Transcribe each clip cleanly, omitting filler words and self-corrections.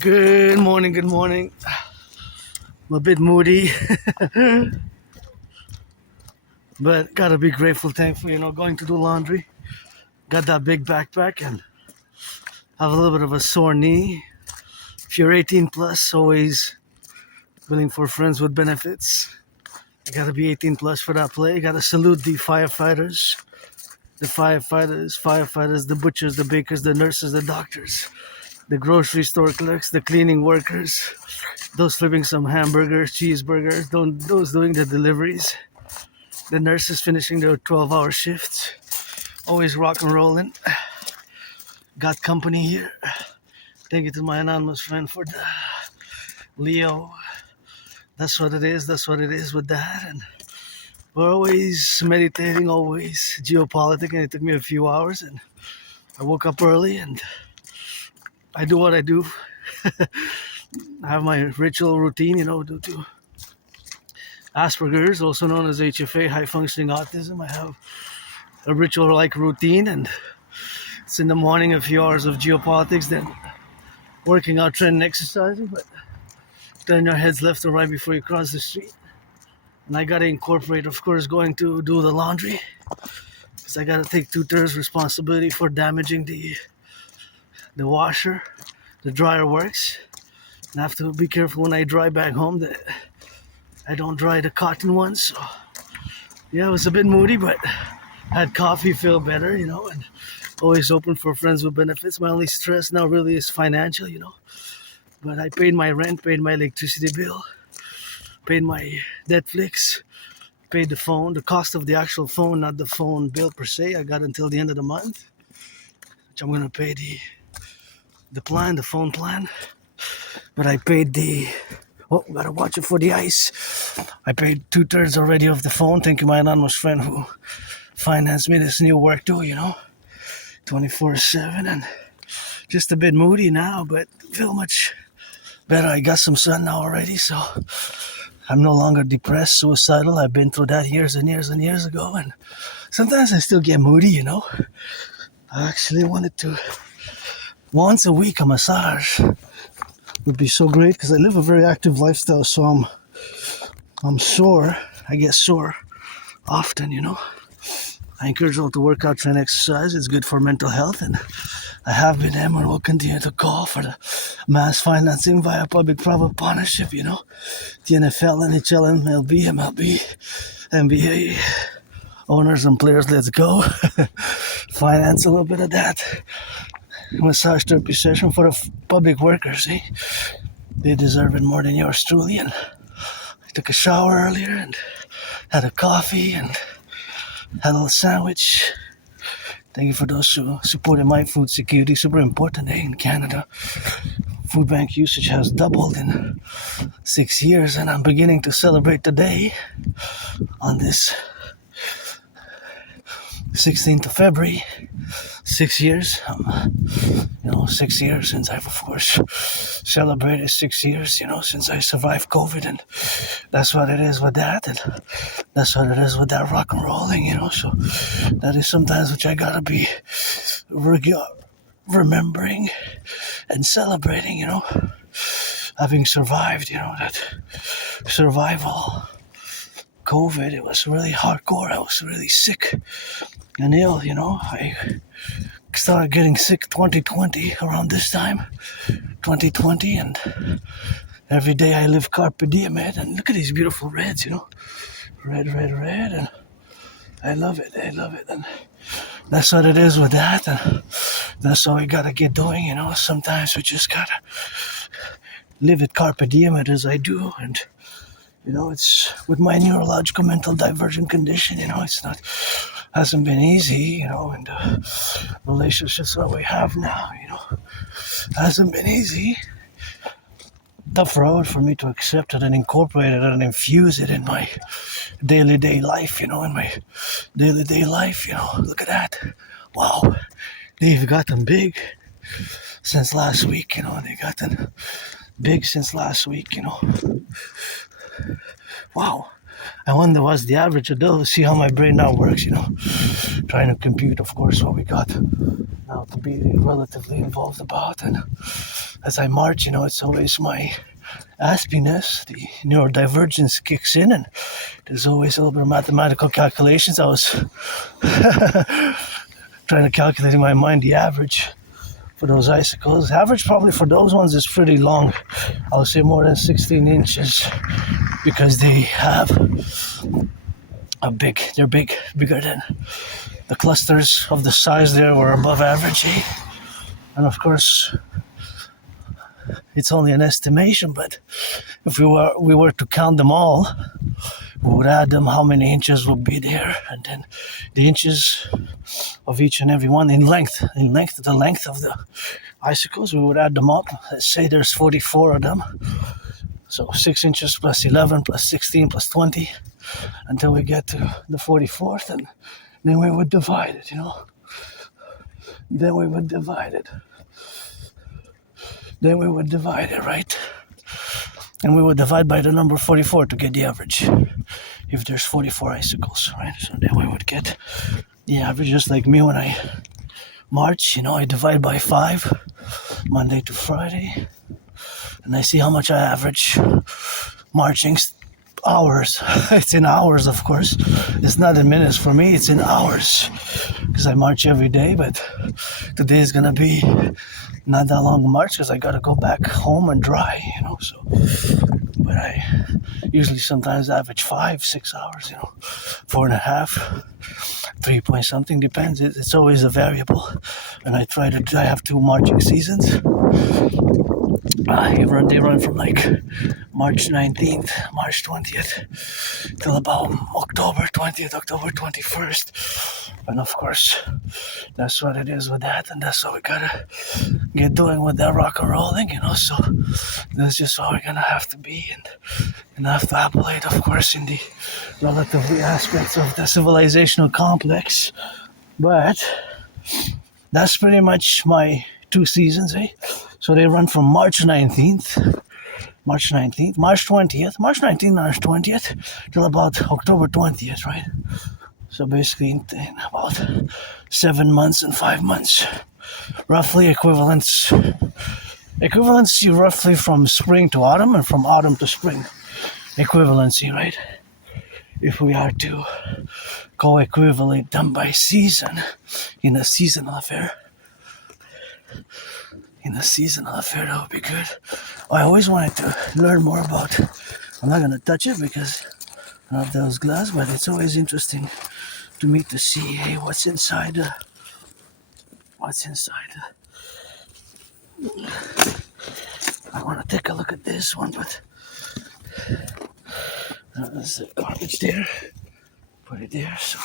Good morning, good morning. I'm a bit moody, but gotta be grateful, thankful, going to do laundry. Got that big backpack and have a little bit of a sore knee. If you're 18 plus, always willing for friends with benefits. You gotta be 18 plus for that play. Gotta salute the firefighters, the butchers, the bakers, the nurses, the doctors, the grocery store clerks, the cleaning workers, those flipping some hamburgers, cheeseburgers, those doing the deliveries, the nurses finishing their 12-hour shifts, always rock and rolling. Got company here. Thank you to my anonymous friend for the Leo. That's what it is. That's what it is with that. And we're always meditating, always geopolitics. And it took me a few hours. And I woke up early and I do what I do. I have my ritual routine, due to Asperger's, also known as HFA, high functioning autism. I have a ritual like routine, and it's in the morning a few hours of geopolitics, then working out, training, exercising, but turn your heads left or right before you cross the street. And I gotta incorporate, of course, going to do the laundry, because I gotta take 2/3 responsibility for damaging the washer. The dryer works, and I have to be careful when I dry back home that I don't dry the cotton ones. So yeah, it was a bit moody, but had coffee, feel better, and always open for friends with benefits. My only stress now really is financial, but I paid my rent, paid my electricity bill, paid my Netflix, paid the phone, the cost of the actual phone, not the phone bill per se. I got until the end of the month, which I'm gonna pay the phone plan. But I paid gotta watch it for the ice. I paid 2/3 already of the phone. Thank you, my anonymous friend who financed me this new work too, 24/7. And just a bit moody now, but feel much better. I got some sun now already, so I'm no longer depressed, suicidal. I've been through that years and years and years ago, and sometimes I still get moody, I actually wanted to once a week a massage would be so great, because I live a very active lifestyle, so I'm sore. I get sore often, I encourage you all to work out, train, exercise. It's good for mental health, and I have been and will continue to call for the mass financing via public-private partnership, the NFL, NHL, MLB, NBA owners and players, let's go. Finance a little bit of that. Massage therapy session for the public workers, They deserve it more than yours truly. And I took a shower earlier and had a coffee and had a little sandwich. Thank you for those who supported my food security. Super important, in Canada. Food bank usage has doubled in 6 years, and I'm beginning to celebrate today on this 16th of February. 6 years, 6 years since I've, of course, celebrated 6 years, since I survived COVID, and that's what it is with that, and that's what it is with that rock and rolling, so that is sometimes which I gotta be remembering and celebrating, having survived, that survival. COVID, it was really hardcore. I was really sick and ill, I started getting sick 2020, around this time, 2020, and every day I live carpe diem, and look at these beautiful reds, red, and I love it, and that's what it is with that, and that's all we gotta get doing, sometimes we just gotta live it carpe diem as I do, and it's with my neurological mental divergent condition, hasn't been easy, and the relationships that we have now, hasn't been easy. Tough road for me to accept it and incorporate it and infuse it in my daily life, look at that. Wow. They've gotten big since last week, they gotten big since last week, Wow. I wonder what's the average of those. See how my brain now works, trying to compute, of course, what we got now to be relatively involved about. And as I march, it's always my Aspie-ness, the neurodivergence kicks in, and there's always a little bit of mathematical calculations. I was trying to calculate in my mind the average for those icicles. Average probably for those ones is pretty long. I would say more than 16 inches because they have they're bigger than the clusters of the size there were above average. And of course, it's only an estimation, but if we were to count them all, we would add them, how many inches would be there, and then the inches of each and every one in length, the length of the icicles, we would add them up. Let's say there's 44 of them. So 6 inches plus 11 plus 16 plus 20 until we get to the 44th, and then we would divide it, Then we would divide it, right? And we would divide by the number 44 to get the average. If there's 44 icicles, right? So then we would get the average, just like me when I march, I divide by 5, Monday to Friday. And I see how much I average marching hours. It's in hours, of course. It's not in minutes for me, it's in hours. Because I march every day, but today is going to be not that long a march because I got to go back home and dry, So, but I usually sometimes average 5-6 hours, 4.5, 3 point something, depends. It's always a variable. And I have 2 marching seasons. They run from like March 19th, March 20th till about October 20th, October 21st. And of course, that's what it is with that, and that's what we gotta get doing with that rock and rolling, So that's just how we're gonna have to be, and have to appellate, of course, in the relatively aspects of the civilizational complex. But that's pretty much my 2 seasons, So they run from March 19th, March 19th, March 20th, March 19th, March 20th, till about October 20th, right? So basically in about 7 months and 5 months. Roughly equivalency roughly from spring to autumn and from autumn to spring. Equivalency, right? If we are to co-equivalent them by season in a seasonal affair. That would be good. I always wanted to learn more about, I'm not going to touch it because I have those glass, but it's always interesting to me to see, what's inside. I want to take a look at this one, but there's the garbage there. Put it there, so.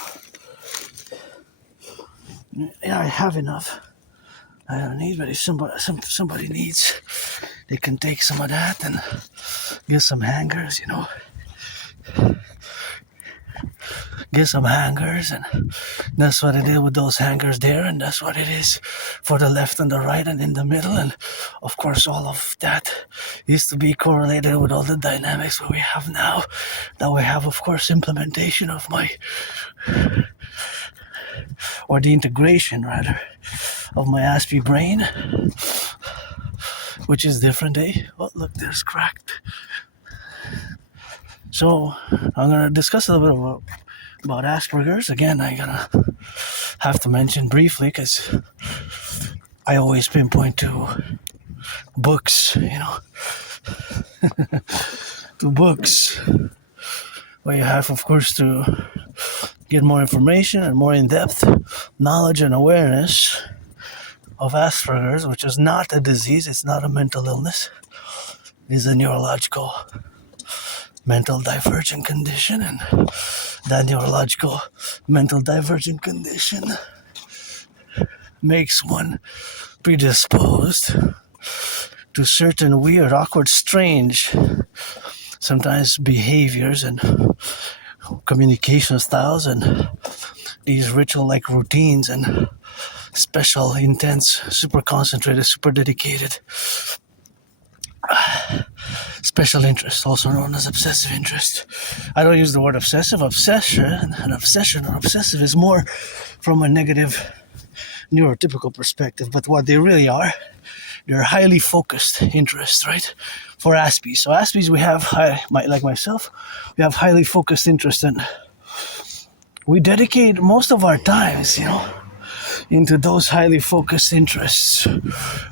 Yeah, I have enough. I don't need, but if somebody needs, they can take some of that and get some hangers, Get some hangers, and that's what it is with those hangers there, and that's what it is for the left and the right and in the middle, and of course all of that is to be correlated with all the dynamics that we have now, that we have, of course, implementation of or the integration, rather, of my Aspie brain, which is different, Oh, look, there's cracked. So, I'm going to discuss a little bit about Asperger's. Again, I'm going to have to mention briefly, because I always pinpoint to books, to books, where you have, of course, to get more information and more in-depth knowledge and awareness of Asperger's, which is not a disease, it's not a mental illness, it's a neurological mental divergent condition, and that neurological mental divergent condition makes one predisposed to certain weird, awkward, strange, sometimes behaviors and communication styles, and these ritual-like routines and special, intense, super concentrated, super dedicated special interest, also known as obsessive interest. I don't use the word obsessive. Obsession or obsessive is more from a negative neurotypical perspective, but what they really are, they're highly focused interests, right? For Aspies. So Aspies, we have, like myself, we have highly focused interest, and we dedicate most of our times, into those highly focused interests.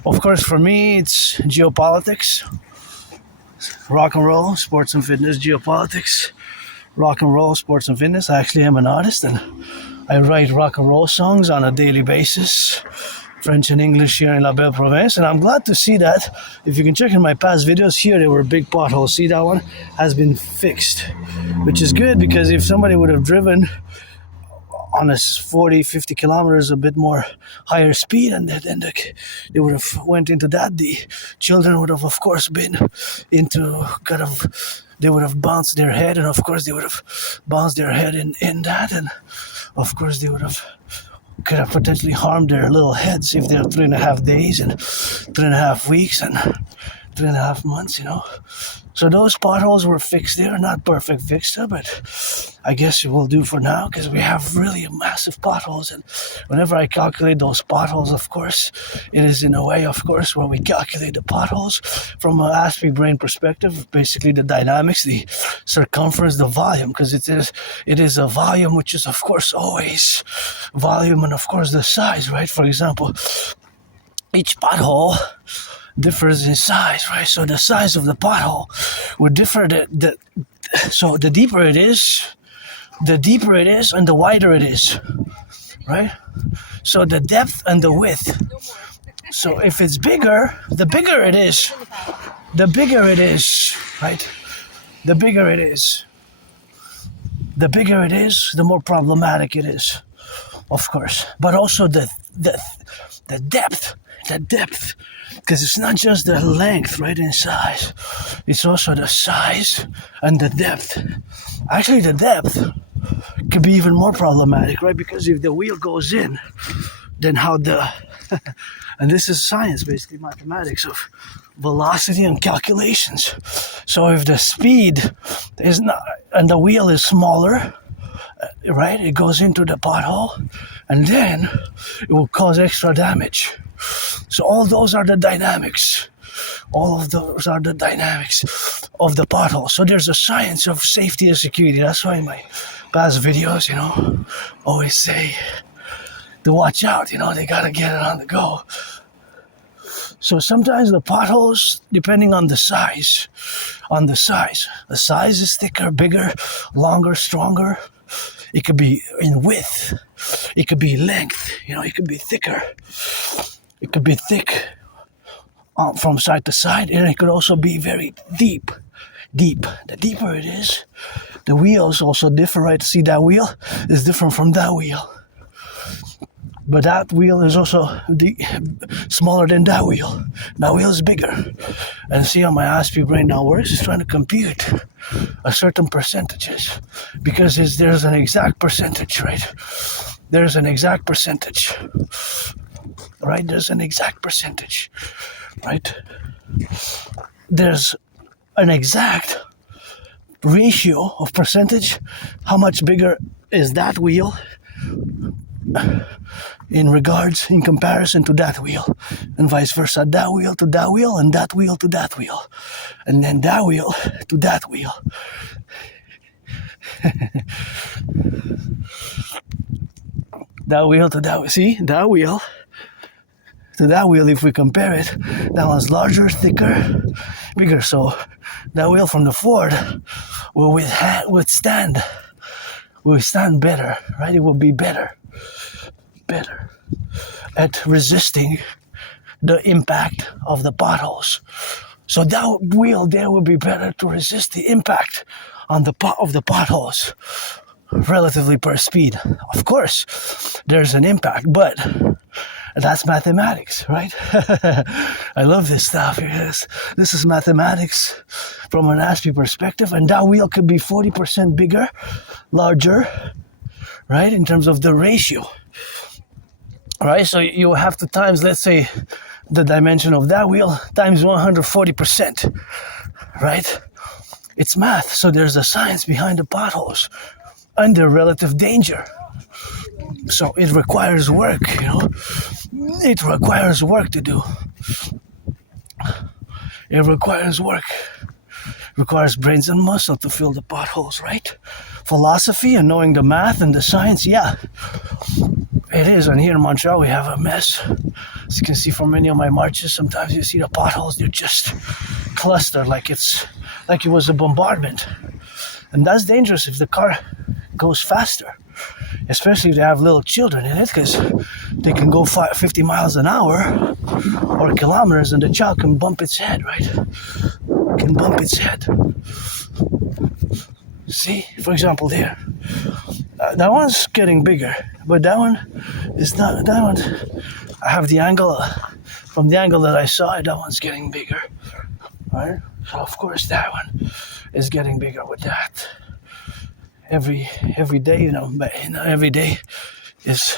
Of course, for me, it's geopolitics, rock and roll, sports and fitness. Geopolitics, rock and roll, sports and fitness. I actually am an artist, and I write rock and roll songs on a daily basis, French and English here in La Belle Province, and I'm glad to see that. If you can check in my past videos here, there were big potholes. See, that one has been fixed, which is good, because if somebody would have driven on a 40, 50 kilometers, a bit more higher speed, and then they would have went into that, the children would have, of course, been into they would have bounced their head, and of course they would have bounced their head in that, and of course they could have potentially harmed their little heads if they're 3.5 days and 3.5 weeks and 3.5 months, So those potholes were fixed. They're not perfect fixed, but I guess it will do for now, because we have really massive potholes. And whenever I calculate those potholes, of course, it is in a way, of course, where we calculate the potholes from an Aspie brain perspective, basically the dynamics, the circumference, the volume, because it is a volume which is, of course, always volume, and of course the size, right? For example, each pothole differs in size, right? So the size of the pothole would differ. So the deeper it is, and the wider it is, right? So the depth and the width. So if it's bigger, the bigger it is, right? The bigger it is, the more problematic it is, of course. But also the depth, because it's not just the length, right, in size, it's also the size and the depth. Actually, the depth could be even more problematic, right? Because if the wheel goes in, then how and this is science, basically mathematics of velocity and calculations. So if the speed is not, and the wheel is smaller, right, it goes into the pothole, and then it will cause extra damage. So all those are the dynamics. All of those are the dynamics of the pothole. So there's a science of safety and security. That's why in my past videos, always say to watch out. They gotta get it on the go. So sometimes the potholes, depending on the size, the size is thicker, bigger, longer, stronger. It could be in width. It could be length. It could be thicker. It could be thick from side to side, and it could also be very deep. The deeper it is, the wheels also differ, right? See, that wheel is different from that wheel. But that wheel is also smaller than that wheel. That wheel is bigger. And see how my Aspie brain now works? It's trying to compute a certain percentages. Because there's an exact percentage, right? There's an exact percentage. Right? There's an exact percentage. Right? There's an exact ratio of percentage. How much bigger is that wheel in comparison to that wheel, and vice versa, that wheel to that wheel, and that wheel to that wheel, and then that wheel to that wheel. That wheel to that wheel. See, that wheel to that wheel, if we compare it, that one's larger, thicker, bigger. So that wheel from the Ford will withstand better, right? It will be better at resisting the impact of the potholes. So that wheel there will be better to resist the impact of the potholes relatively per speed. Of course, there's an impact, but that's mathematics, right? I love this stuff because this is mathematics from an Aspie perspective, and that wheel could be 40% bigger, larger, right, in terms of the ratio. Right, so you have to times, let's say, the dimension of that wheel times 140%, right? It's math, so there's a science behind the potholes and their relative danger. So it requires work, It requires work to do. It requires work. It requires brains and muscle to fill the potholes, right? Philosophy and knowing the math and the science, yeah. It is, and here in Montreal we have a mess. As you can see from many of my marches, sometimes you see the potholes, they're just clustered like it was a bombardment. And that's dangerous if the car goes faster, especially if they have little children in it, because they can go 50 miles an hour or kilometers and the child can bump its head, right? Can bump its head. See, for example, there. That one's getting bigger, but that one is not. That one, I have the angle, from the angle that I saw it, that one's getting bigger. Right? So of course that one is getting bigger with that. Every day, every day is,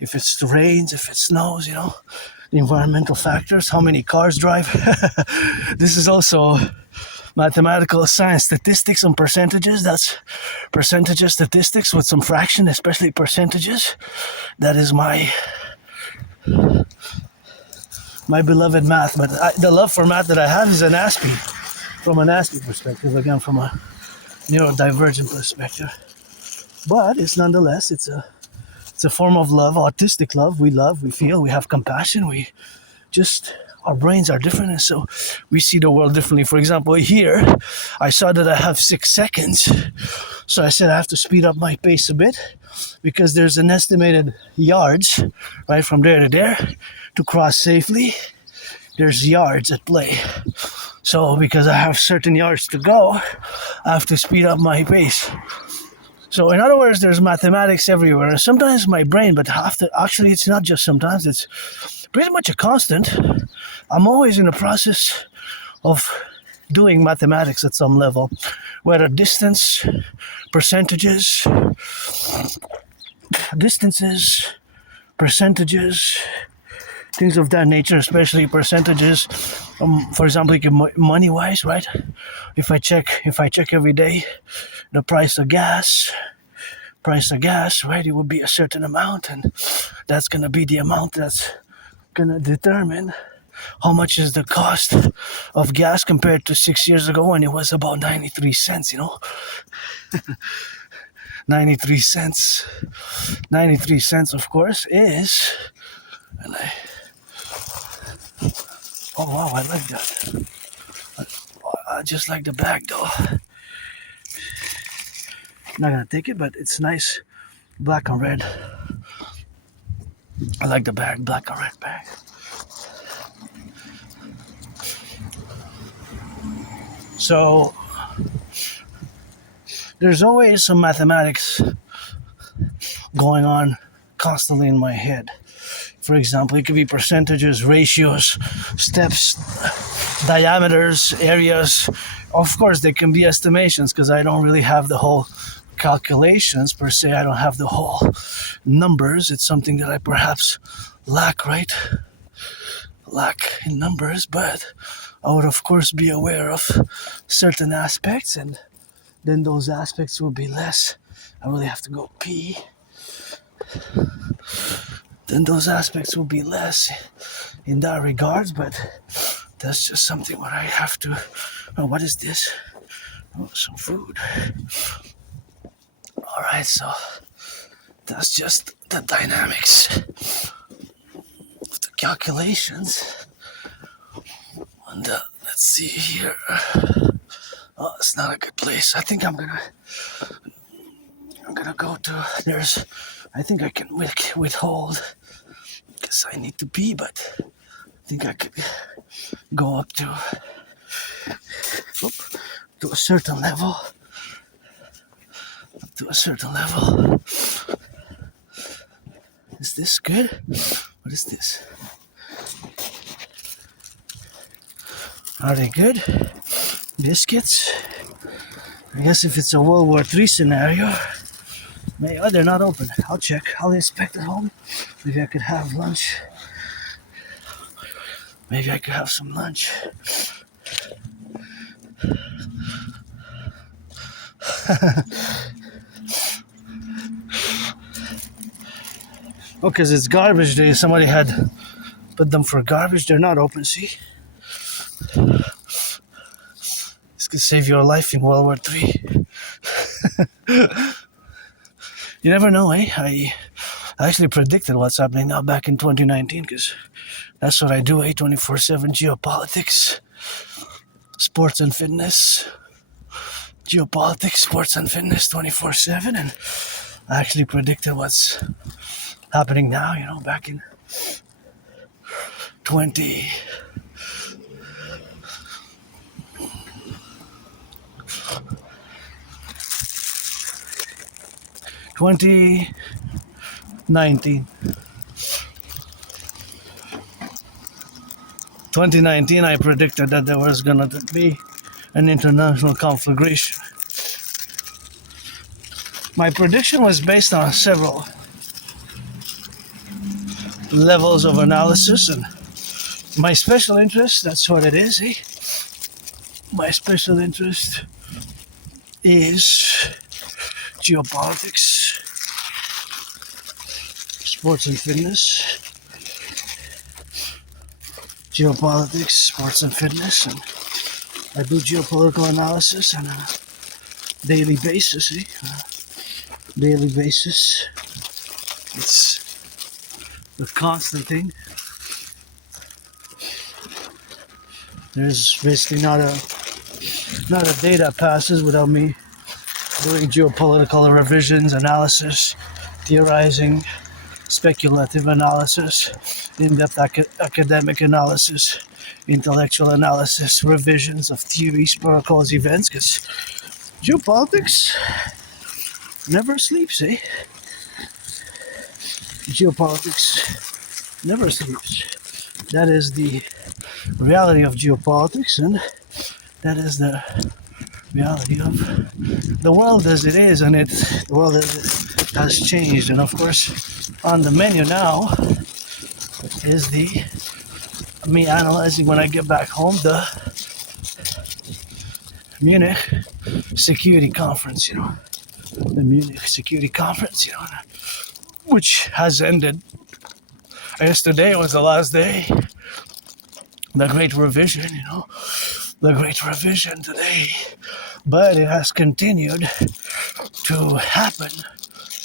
if it rains, if it snows, the environmental factors, how many cars drive. This is also mathematical science, statistics and percentages. That's percentages, statistics with some fraction, especially percentages. That is my beloved math. But the love for math that I have is an Aspie, from an Aspie perspective, again from a neurodivergent perspective. But it's nonetheless, it's a form of love, autistic love. We love, we feel, we have compassion. Our brains are different, and so we see the world differently. For example, here, I saw that I have 6 seconds. So I said I have to speed up my pace a bit, because there's an estimated yards, right, from there to there, to cross safely. There's yards at play. So because I have certain yards to go, I have to speed up my pace. So in other words, there's mathematics everywhere. And sometimes my brain, but actually it's not just sometimes, it's pretty much a constant. I'm always in the process of doing mathematics at some level, whether distances, percentages, things of that nature, especially percentages. For example, money-wise, right? If I check every day the price of gas, right? It will be a certain amount, and that's gonna be the amount that's gonna determine how much is the cost of gas compared to 6 years ago when it was about 93 cents. 93 cents. 93 cents, of course, is. Oh wow, I like that. I just like the bag though. Not gonna take it, but it's nice, black and red. I like the bag, black and red bag. So there's always some mathematics going on constantly in my head. For example, it could be percentages, ratios, steps, diameters, areas. Of course, they can be estimations, because I don't really have the whole calculations per se. I don't have the whole numbers. It's something that I perhaps lack, right? Lack in numbers, but I would of course be aware of certain aspects, and then those aspects will be less. I really have to go pee. Then those aspects will be less in that regards, but that's just something where I have to. Oh, what is this? Oh, some food. All right, so that's just the dynamics of the calculations. And let's see here. Oh, it's not a good place. I think I'm gonna go to. I think I can withhold, because I need to pee, but I think I could go up to a certain level. Is this good? What is this? Are they good? Biscuits? I guess if it's a World War III scenario. Oh, they're not open. I'll check. I'll inspect at home. Maybe I could have lunch. Maybe I could have some lunch. Oh, because it's garbage day. Somebody had put them for garbage. They're not open, see? This could save your life in World War III. You never know, eh? I actually predicted what's happening now back in 2019, because that's what I do, eh? 24/7 geopolitics, sports and fitness. Geopolitics, sports and fitness 24/7, and I actually predicted what's happening now, you know, back in 2019. I predicted that there was gonna be an international conflagration. My prediction was based on several levels of analysis, and my special interest, that's what it is, eh? My special interest is geopolitics, sports and fitness, geopolitics, sports and fitness, and I do geopolitical analysis on a daily basis, eh? Daily basis. It's a constant thing. There's basically not a day that passes without me doing geopolitical revisions, analysis, theorizing, speculative analysis, in-depth academic analysis, intellectual analysis, revisions of theories, protocols, events, because geopolitics never sleeps, eh? Geopolitics never sleeps. That is the reality of geopolitics, and that is the reality of the world as it is, and the world as it has changed. And of course, on the menu now is me analyzing when I get back home the Munich Security Conference, you know, the Munich Security Conference, you know, which has ended. Yesterday was the last day. The Great Revision, you know, the Great Revision today. But it has continued to happen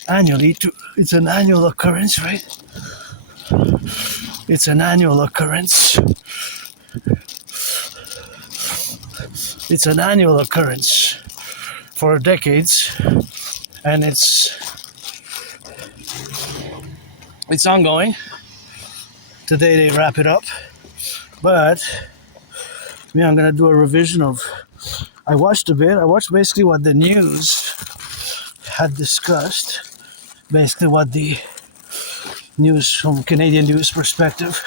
annually. It's an annual occurrence, right? It's an annual occurrence. It's an annual occurrence for decades, and it's ongoing. Today they wrap it up, but I'm gonna do a revision of. I watched a bit. I watched basically what the news had discussed, basically what the news from Canadian news perspective,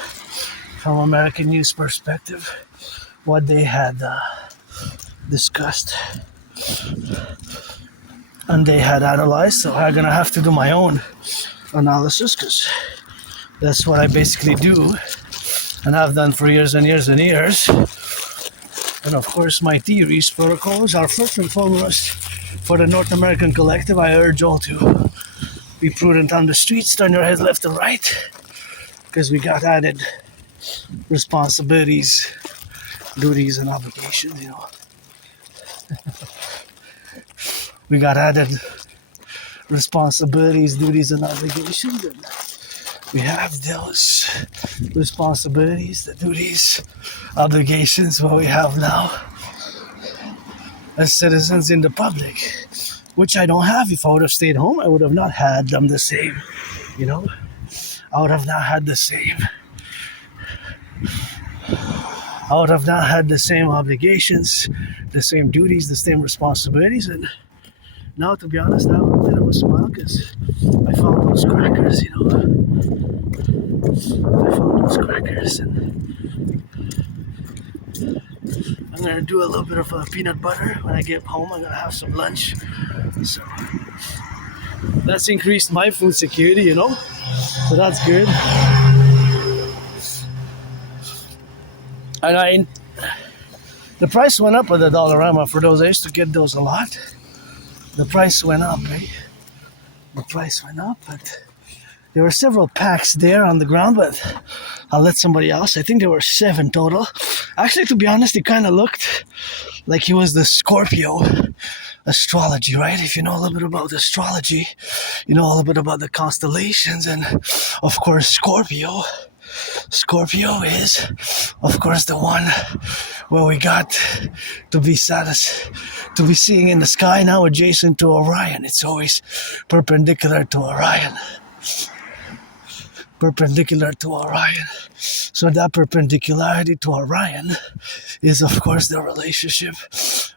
from American news perspective, what they had discussed and they had analyzed. So I'm gonna have to do my own analysis, because that's what I basically do and have done for years and years and years. And of course, my theories, protocols are first and foremost for the North American Collective. I urge all to be prudent on the streets, turn your heads left and right, because we got added responsibilities, duties, and obligations, you know. We got added responsibilities, duties, and obligations, and we have those responsibilities, the duties, obligations, what we have now as citizens in the public, which I don't have. If I would have stayed home, I would have not had them the same, you know. I would have not had the same. I would have not had the same obligations, the same duties, the same responsibilities. And now, to be honest, I have a bit of a smile, because I found those crackers, you know. I found those crackers, and I'm gonna do a little bit of peanut butter when I get home. I'm gonna have some lunch, so that's increased my food security, you know. So that's good. And the price went up at the Dollarama for those. I used to get those a lot. the price went up, right? The price went up, but there were several packs there on the ground, but I'll let somebody else. I think there were 7 total. Actually, to be honest, it kind of looked like he was the Scorpio astrology, right? If you know a little bit about astrology, you know a little bit about the constellations, and of course, Scorpio is, of course, the one where we got to be seeing in the sky now adjacent to Orion. It's always perpendicular to Orion. So that perpendicularity to Orion is, of course, the relationship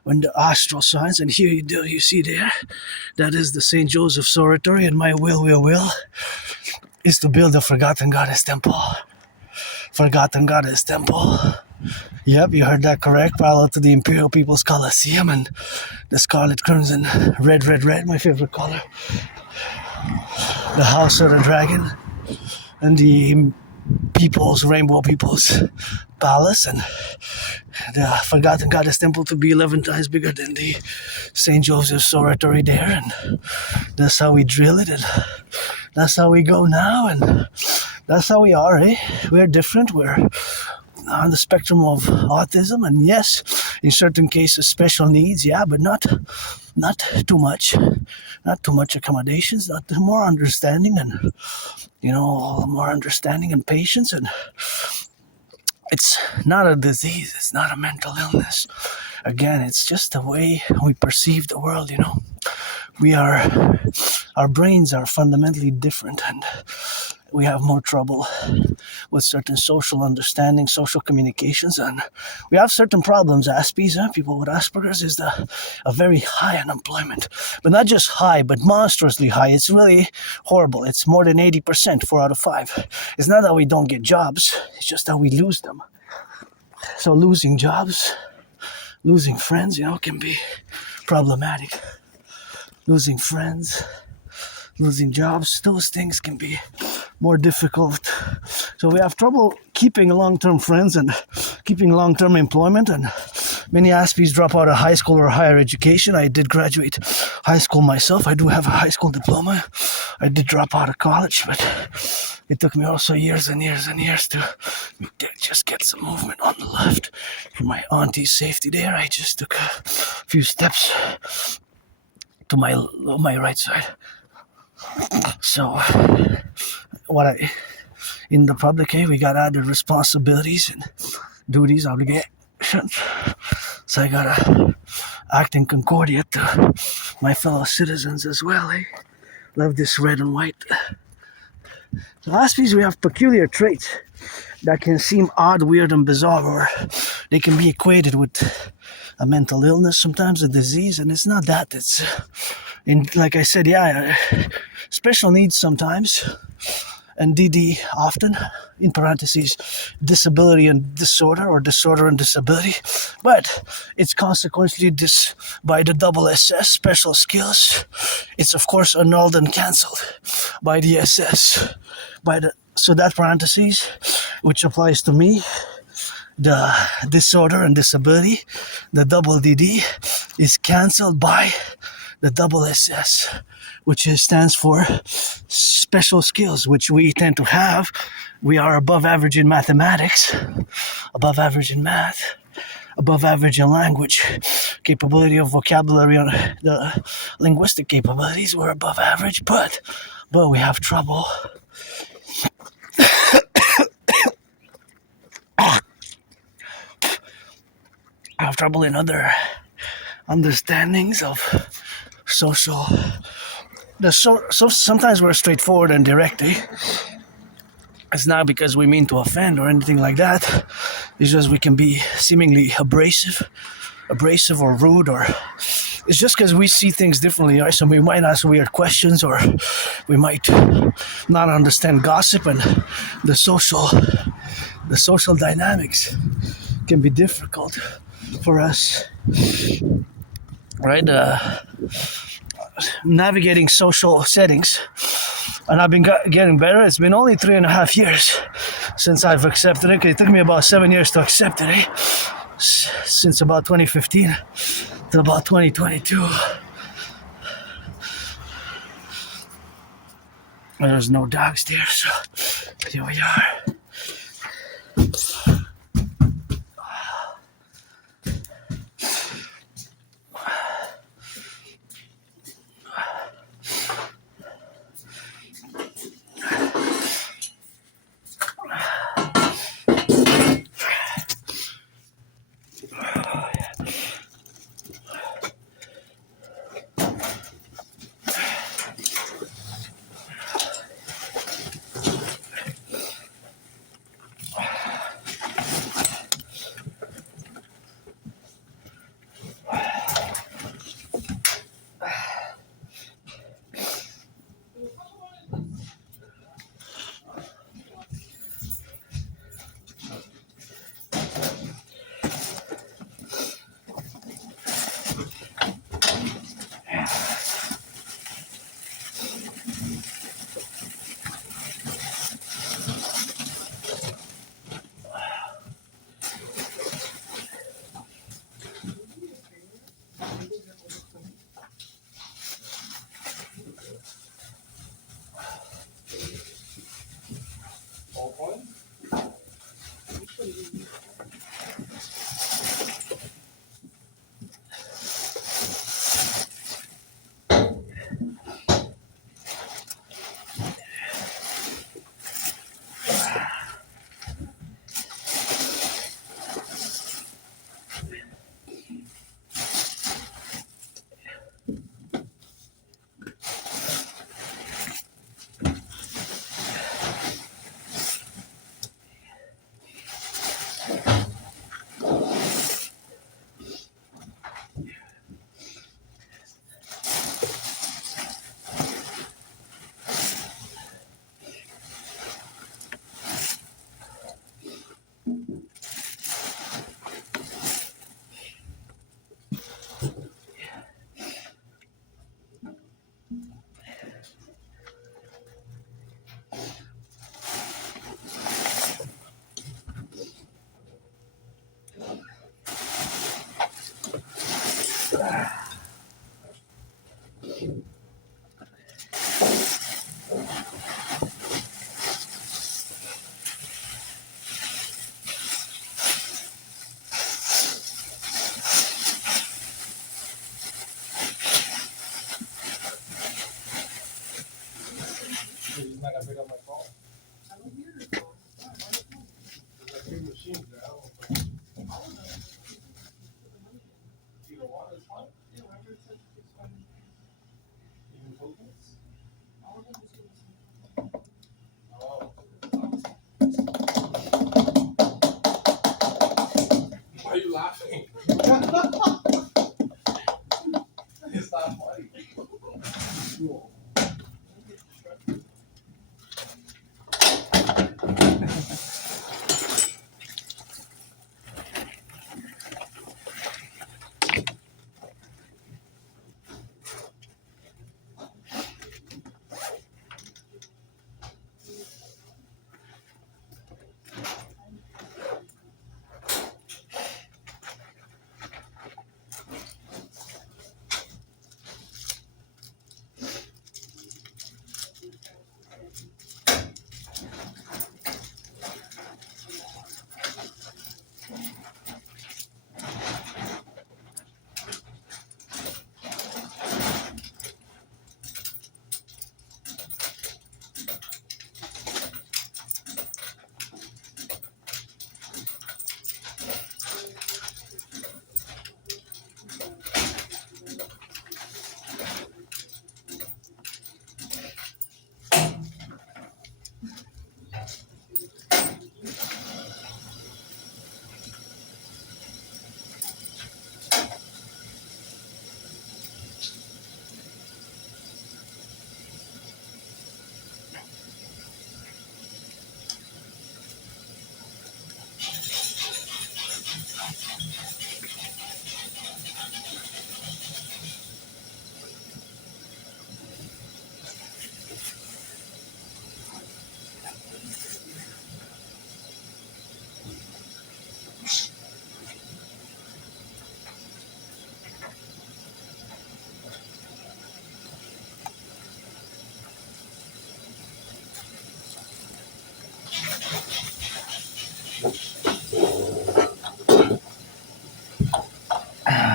when the astral signs. And here you see there, that is the St. Joseph's Oratory, and my will is to build a Forgotten Goddess Temple. Yep, you heard that correct. Parallel to the Imperial People's Colosseum and the Scarlet Crimson, red, my favorite color. The House of the Dragon and the Rainbow People's Palace, and the Forgotten Goddess Temple to be 11 times bigger than the St. Joseph's Oratory there, and that's how we drill it, and that's how we go now, and that's how we are, eh? We're different, we're on the spectrum of autism, and yes, in certain cases special needs, yeah, but not too much accommodations, not more understanding, and more understanding and patience. And it's not a disease, it's not a mental illness. Again, it's just the way we perceive the world. Our brains are fundamentally different, and we have more trouble with certain social understanding, social communications, and we have certain problems. Aspies, people with Asperger's, is a very high unemployment. But not just high, but monstrously high. It's really horrible. It's more than 80%, 4 out of 5. It's not that we don't get jobs, it's just that we lose them. So losing jobs, losing friends, can be problematic. Losing friends, losing jobs, those things can be more difficult. So we have trouble keeping long-term friends and keeping long-term employment, and many Aspies drop out of high school or higher education. I did graduate high school myself. I do have a high school diploma. I did drop out of college, but it took me also years and years and years to just get some movement on the left. For my auntie's safety there, I just took a few steps to my right side. So in the Publik, we got added responsibilities and duties, obligations. So I gotta act in concordia to my fellow citizens as well, Love this red and white. So Aspies, we have peculiar traits that can seem odd, weird, and bizarre, or they can be equated with a mental illness, sometimes a disease, and it's not that. It's, like I said, special needs sometimes, and dedie often, in parentheses, disability and disorder, or disorder and disability, but it's consequently by the double SS, special skills. It's of course annulled and cancelled by the SS, so that parentheses, which applies to me, the disorder and disability, the double DD, is cancelled by the double SS, which stands for special skills, which we tend to have. We are above average in mathematics, above average in math, above average in language, capability of vocabulary, on the linguistic capabilities, we're above average, but we have trouble. I have trouble in other understandings of social. So sometimes we're straightforward and direct. It's not because we mean to offend or anything like that. It's just we can be seemingly abrasive or rude, or it's just because we see things differently, right? So we might ask weird questions, or we might not understand gossip, and the social dynamics can be difficult for us, right? Navigating social settings, and I've been getting better. It's been only 3.5 years since I've accepted it. It took me about 7 years to accept it, since about 2015 to about 2022. There's no dogs there, so here we are. Why are you laughing? It's not funny. Cool.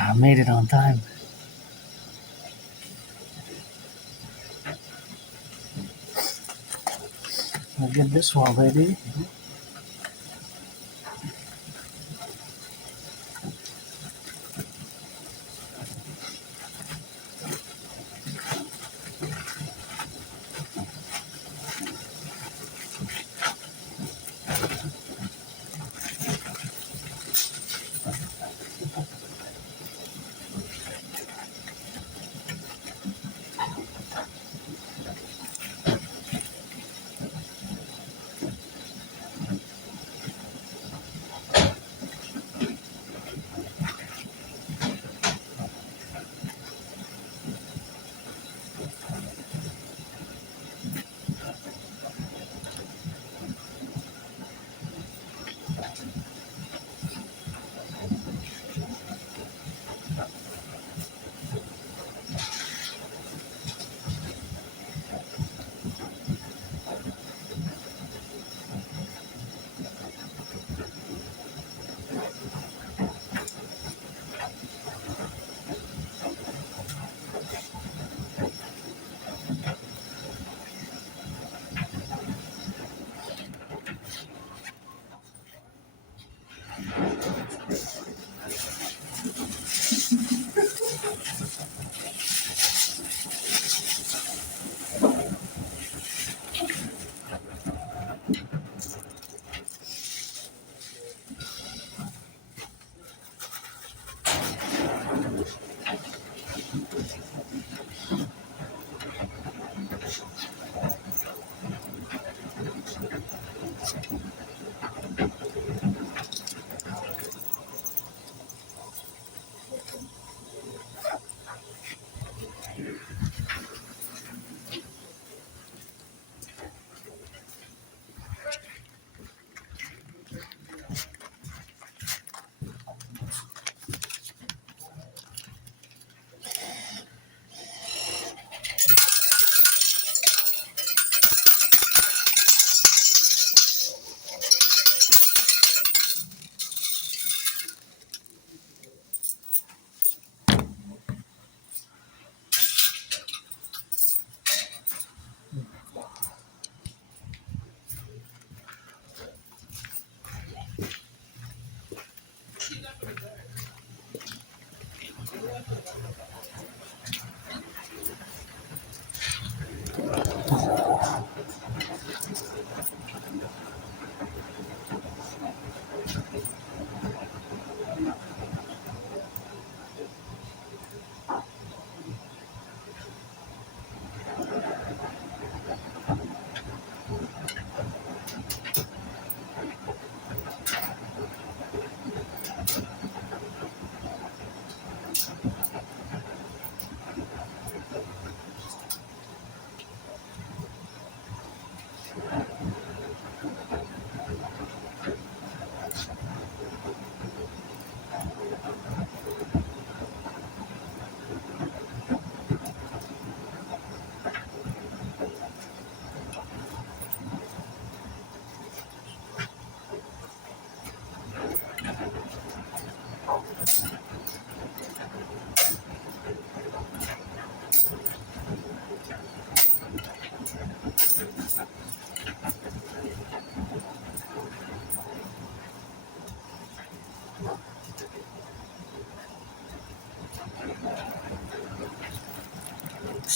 I made it on time. I'll get this one, baby.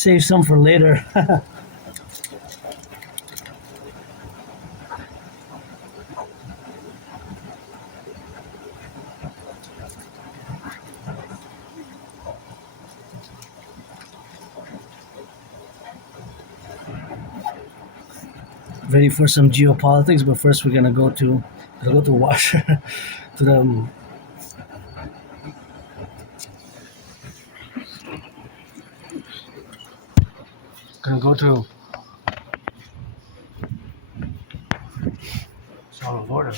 Save some for later. Ready for some geopolitics, but first we're gonna go to washer to the gonna go to Salvador.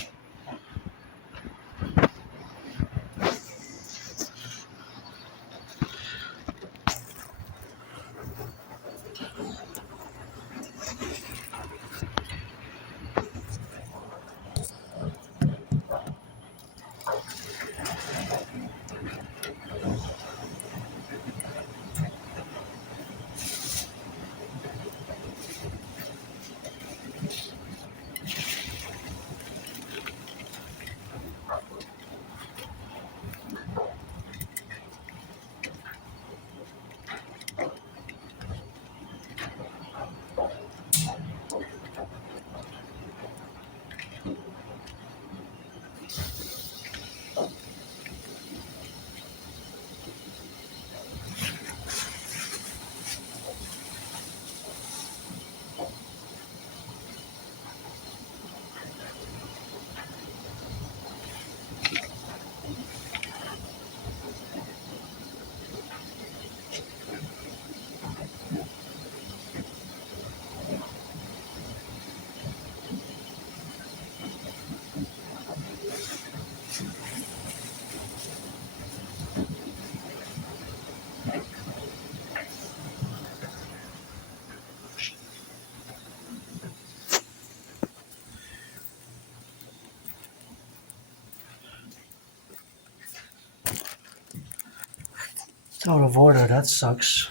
It's out of order, that sucks.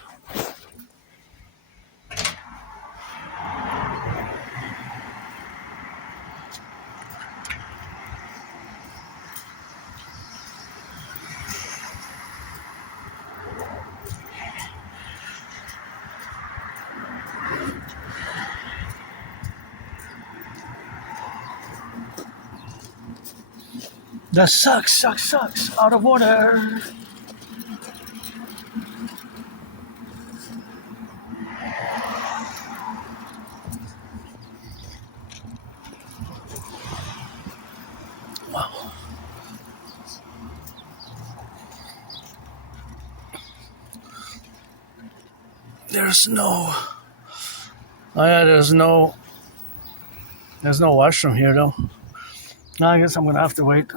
That sucks, out of order. Wow. There's no washroom here though. No, I guess I'm gonna have to wait.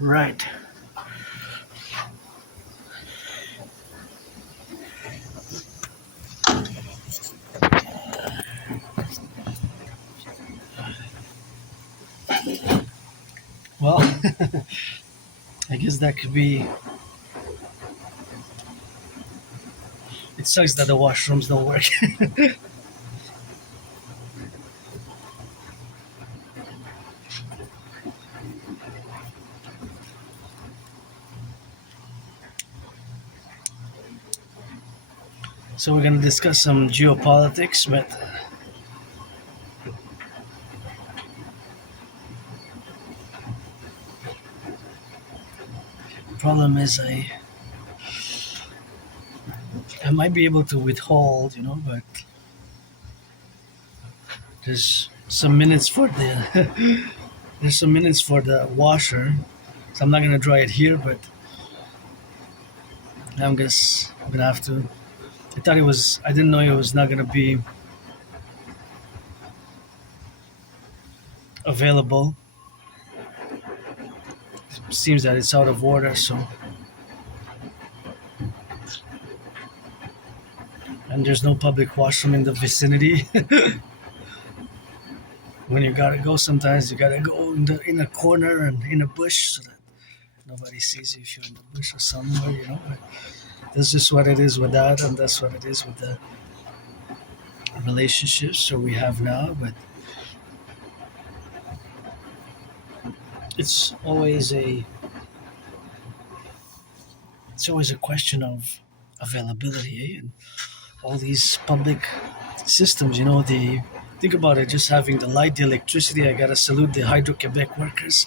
Right. Well, I guess that could be. It sucks that the washrooms don't work. So we're gonna discuss some geopolitics, but the problem is I might be able to withhold, but there's some minutes for the there's some minutes for the washer, so I'm not gonna dry it here, but I'm gonna have to. I didn't know it was not gonna be available. It seems that it's out of order, so. And there's no public washroom in the vicinity. When you gotta go, sometimes you gotta go in a corner and in a bush so that nobody sees you if you're in the bush or somewhere. But that's just what it is with that, and that's what it is with the relationships that we have now. But it's always a question of availability, and all these public systems, they think about it, just having the light, the electricity. I gotta salute the Hydro-Quebec workers,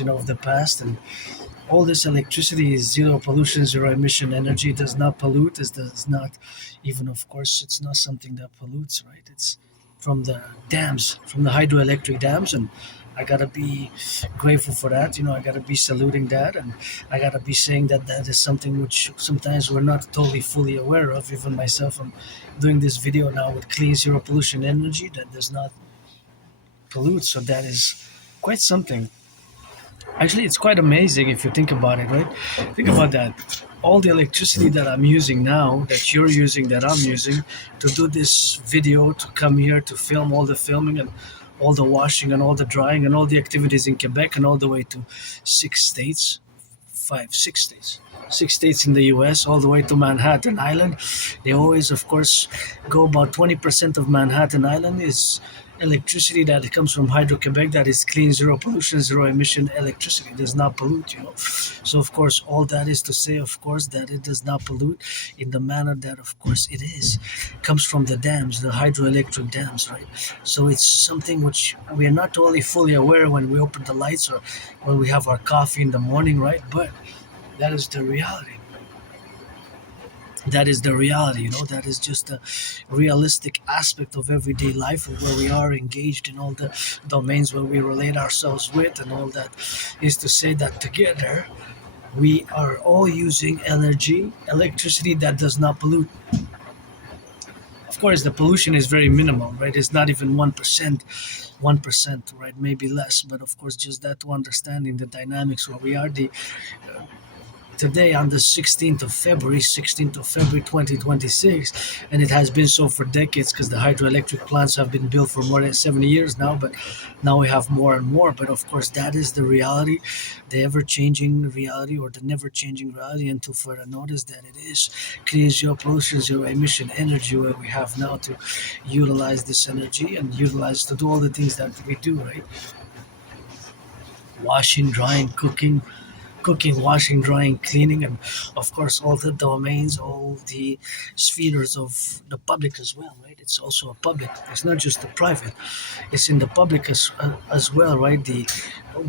of the past, and all this electricity is zero pollution, zero emission energy. It does not pollute. It does not even, of course, it's not something that pollutes, right? It's from the dams, from the hydroelectric dams, and I gotta be grateful for that. I gotta be saluting that, and I gotta be saying that that is something which sometimes we're not totally fully aware of. Even myself, I'm doing this video now with clean zero pollution energy that does not pollute. So that is quite something. Actually, it's quite amazing if you think about it, right? Think about that. All the electricity that I'm using now, that you're using, that I'm using to do this video, to come here, to film all the filming and all the washing and all the drying and all the activities in Quebec and all the way to 6 states in the US, all the way to Manhattan Island. They always, of course, go about 20% of Manhattan Island is electricity that comes from Hydro-Quebec, that is clean, zero pollution, zero emission electricity. It does not pollute, So of course, all that is to say, of course, that it does not pollute in the manner that, of course, it is comes from the dams, the hydroelectric dams, right? So it's something which we are not totally fully aware when we open the lights or when we have our coffee in the morning, right? But that is the reality. That is the reality, that is just a realistic aspect of everyday life where we are engaged in all the domains where we relate ourselves with, and all that is to say that together we are all using electricity that does not pollute. Of course, the pollution is very minimal, right? It's not even 1%, 1%, right? Maybe less, but of course, just that to understanding the dynamics where we are. The Today on the 16th of February 2026, and it has been so for decades because the hydroelectric plants have been built for more than 70 years now, but now we have more and more. But of course, that is the reality, the ever-changing reality, or the never-changing reality until further notice, that it is clean, zero pollution, zero emission energy where we have now to utilize this energy and utilize to do all the things that we do, right? Washing, drying, cooking, washing, drying, cleaning, and of course all the domains, all the spheres of the public as well, right? It's also a public. It's not just the private. It's in the public as well, right? The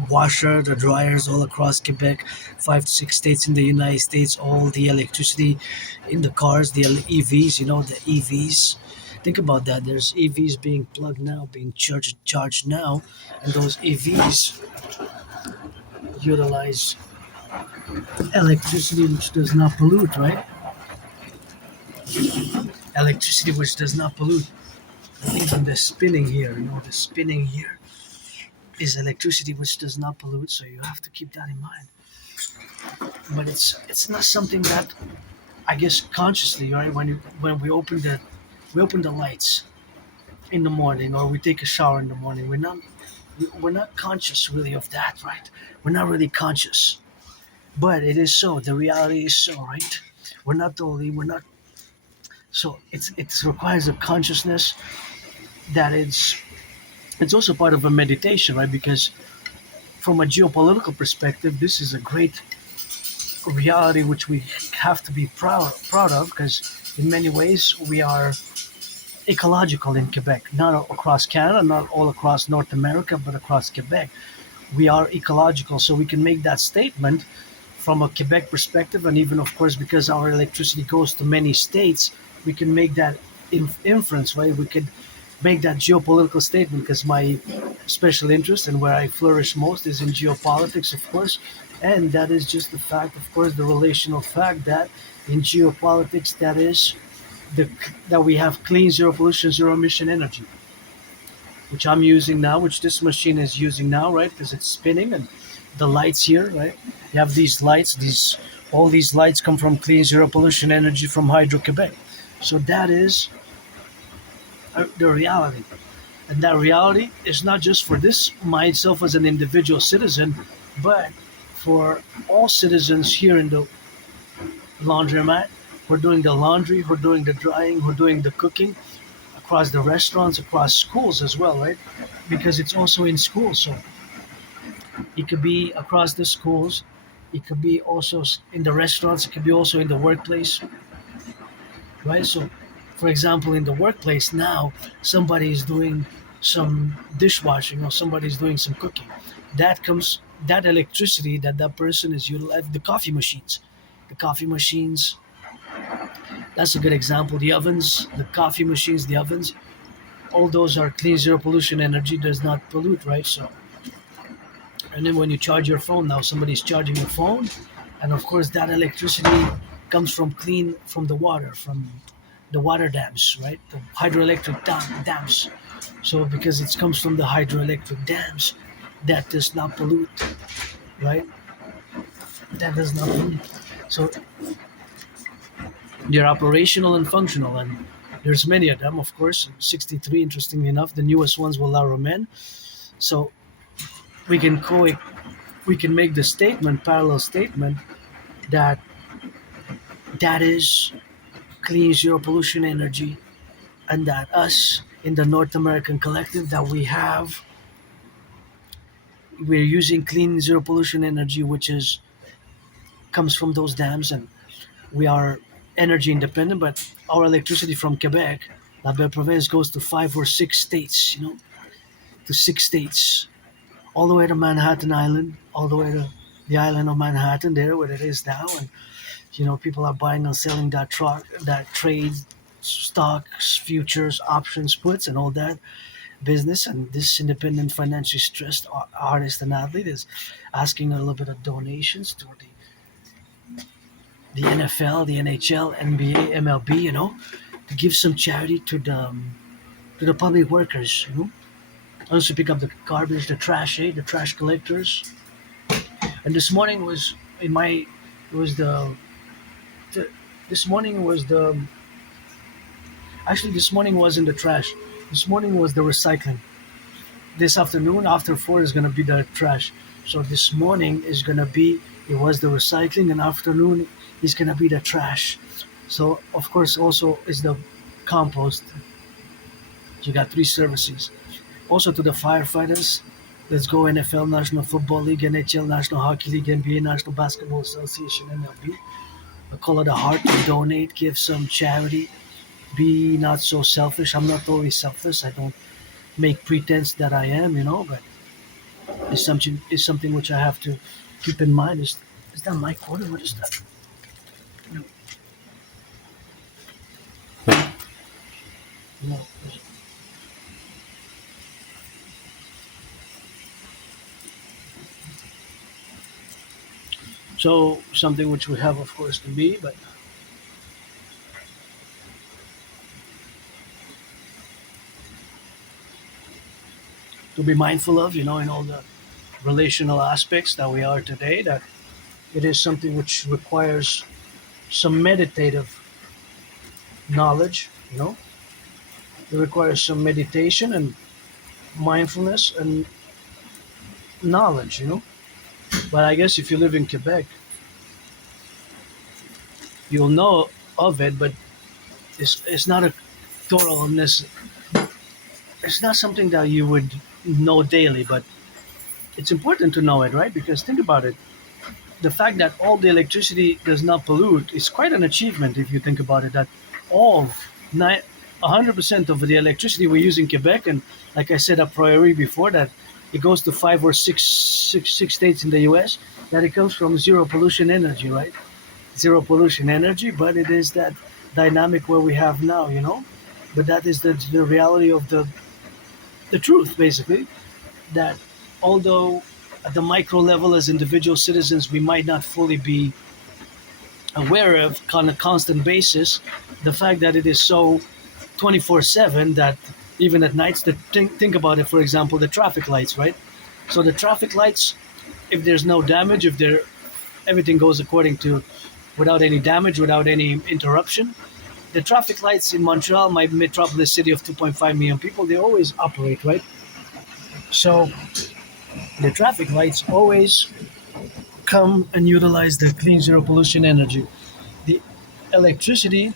washer, the dryers all across Quebec, 5 to 6 states in the United States, all the electricity in the cars, the EVs, the EVs. Think about that. There's EVs being plugged now, being charged now, and those EVs utilize electricity which does not pollute, right? Electricity which does not pollute. Even the spinning here, the spinning here is electricity which does not pollute. So you have to keep that in mind. But it's not something that, I guess, consciously, right? When we open the lights in the morning, or we take a shower in the morning, we're not conscious really of that, right? We're not really conscious. But it is so. The reality is so, right? We're not. So it requires a consciousness that it's also part of a meditation, right? Because from a geopolitical perspective, this is a great reality which we have to be proud of, because in many ways we are ecological in Quebec, not across Canada, not all across North America, but across Quebec. We are ecological, so we can make that statement from a Quebec perspective, and even of course because our electricity goes to many states, we can make that inference, right? We could make that geopolitical statement, because my special interest and where I flourish most is in geopolitics, of course, and that is just the fact, of course, the relational fact that in geopolitics, the that we have clean, zero pollution, zero emission energy, which I'm using now, which this machine is using now, right? Because it's spinning, and the lights here, right? You have these lights, all these lights come from clean, zero pollution energy from Hydro Quebec. So that is the reality. And that reality is not just for this myself as an individual citizen, but for all citizens here in the laundromat, who are doing the laundry, who are doing the drying, who are doing the cooking, across the restaurants, across schools as well, right? Because it's also in schools. So it could be across the schools, it could be also in the restaurants, it could be also in the workplace, right? So, for example, in the workplace now, somebody is doing some dishwashing or somebody's doing some cooking. That electricity that person is utilizing, the coffee machines. That's a good example. The ovens, the coffee machines, the ovens, all those are clean, zero pollution energy, does not pollute, right? So, and then when you charge your phone, now somebody's charging your phone, and of course that electricity comes from the water, from the water dams, right? The hydroelectric dams. So because it comes from the hydroelectric dams, that does not pollute, right? That does not pollute. So they're operational and functional, and there's many of them, of course. 63, interestingly enough, the newest ones were Laundromat. So we can we can make the parallel statement, that that is clean, zero pollution energy, and that us in the North American collective, that we're using clean, zero pollution energy, which is comes from those dams, and we are energy independent. But our electricity from Quebec, La Belle Province, goes to 5 or 6 states. To 6 states, all the way to Manhattan Island, all the way to the island of Manhattan, there where it is now, and people are buying and selling that trade stocks, futures, options, puts, and all that business. And this independent, financially stressed artist and athlete is asking a little bit of donations to the NFL, the NHL, NBA, MLB, to give some charity to the public workers. Also pick up the garbage, the trash, the trash collectors. And this morning was in my, it was the this morning was the actually this morning wasn't the trash. This morning was the recycling. This afternoon after 4 is gonna be the trash. So this morning is gonna be it was the recycling, and afternoon is gonna be the trash. So of course also is the compost. You got 3 services. Also to the firefighters, let's go NFL, National Football League, NHL, National Hockey League, NBA, National Basketball Association, MLB. A call of the heart to donate, give some charity, be not so selfish. I'm not always selfish. I don't make pretense that I am, but it's something which I have to keep in mind. Is that my quarter? What is that? No. No. So something which we have, of course, to be, but to be mindful of, in all the relational aspects that we are today, that it is something which requires some meditative knowledge, it requires some meditation and mindfulness and knowledge. But I guess if you live in Quebec, you'll know of it, but it's not a totalness. It's not something that you would know daily, but it's important to know it, right? Because think about it. The fact that all the electricity does not pollute is quite an achievement if you think about it. That all 100% of the electricity we use in Quebec, and like I said a priori before, that it goes to 5 or 6 states in the U.S. That it comes from zero pollution energy, right? Zero pollution energy, but it is that dynamic where we have now, But that is the reality of the truth, basically. That although at the micro level as individual citizens we might not fully be aware of on a constant basis, the fact that it is so 24/7 that even at nights, think about it, for example, the traffic lights, right? So the traffic lights, if there's no damage, if everything goes according to, without any damage, without any interruption, the traffic lights in Montreal, my metropolis city of 2.5 million people, they always operate, right? So the traffic lights always come and utilize the clean zero pollution energy. The electricity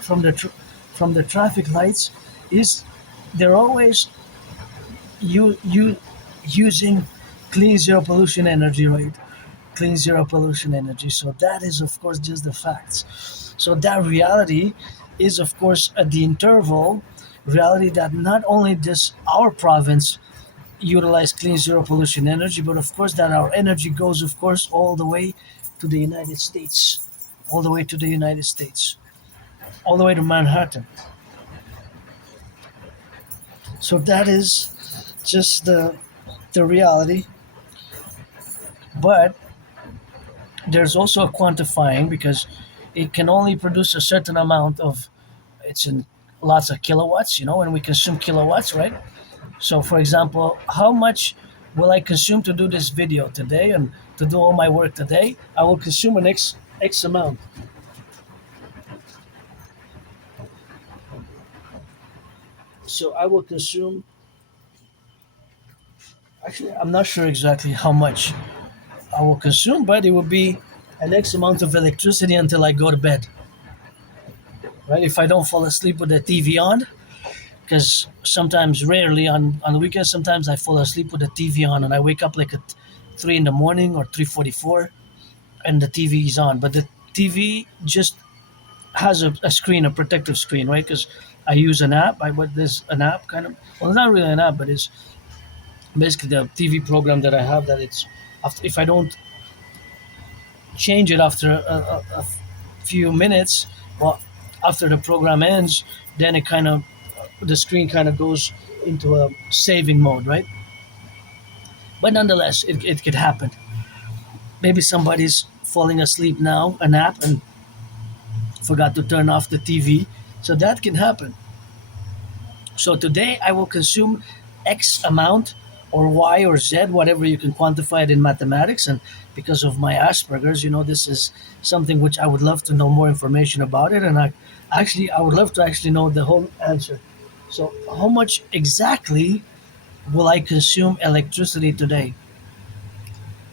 from the traffic lights is they're always using clean zero pollution energy, right? Clean zero pollution energy. So that is of course just the facts. So that reality is of course at the interval reality that not only does our province utilize clean zero pollution energy, but of course that our energy goes of course all the way to the United States, all the way to the United States, all the way to Manhattan. So that is just the reality. But there's also a quantifying because it can only produce a certain amount of it's in lots of kilowatts, and we consume kilowatts, right? So for example, how much will I consume to do this video today and to do all my work today? I will consume an X amount. So I will consume, actually I'm not sure exactly how much I will consume, but it will be an X amount of electricity until I go to bed. Right? If I don't fall asleep with the TV on, because sometimes, rarely on the weekends, sometimes I fall asleep with the TV on and I wake up like at 3 in the morning or 3:44. and the TV is on, but the TV just has a screen, a protective screen, right? Because I use an app. There's an app kind of, well, it's not really an app, but it's basically the TV program that I have. That it's if I don't change it after a few minutes, well, after the program ends, then it kind of the screen kind of goes into a saving mode, right? But nonetheless, it could happen. Maybe somebody's falling asleep now, a nap, and forgot to turn off the TV. So that can happen. So today I will consume X amount or Y or Z, whatever you can quantify it in mathematics. And because of my Asperger's, this is something which I would love to know more information about it. And I would love to actually know the whole answer. So how much exactly will I consume electricity today?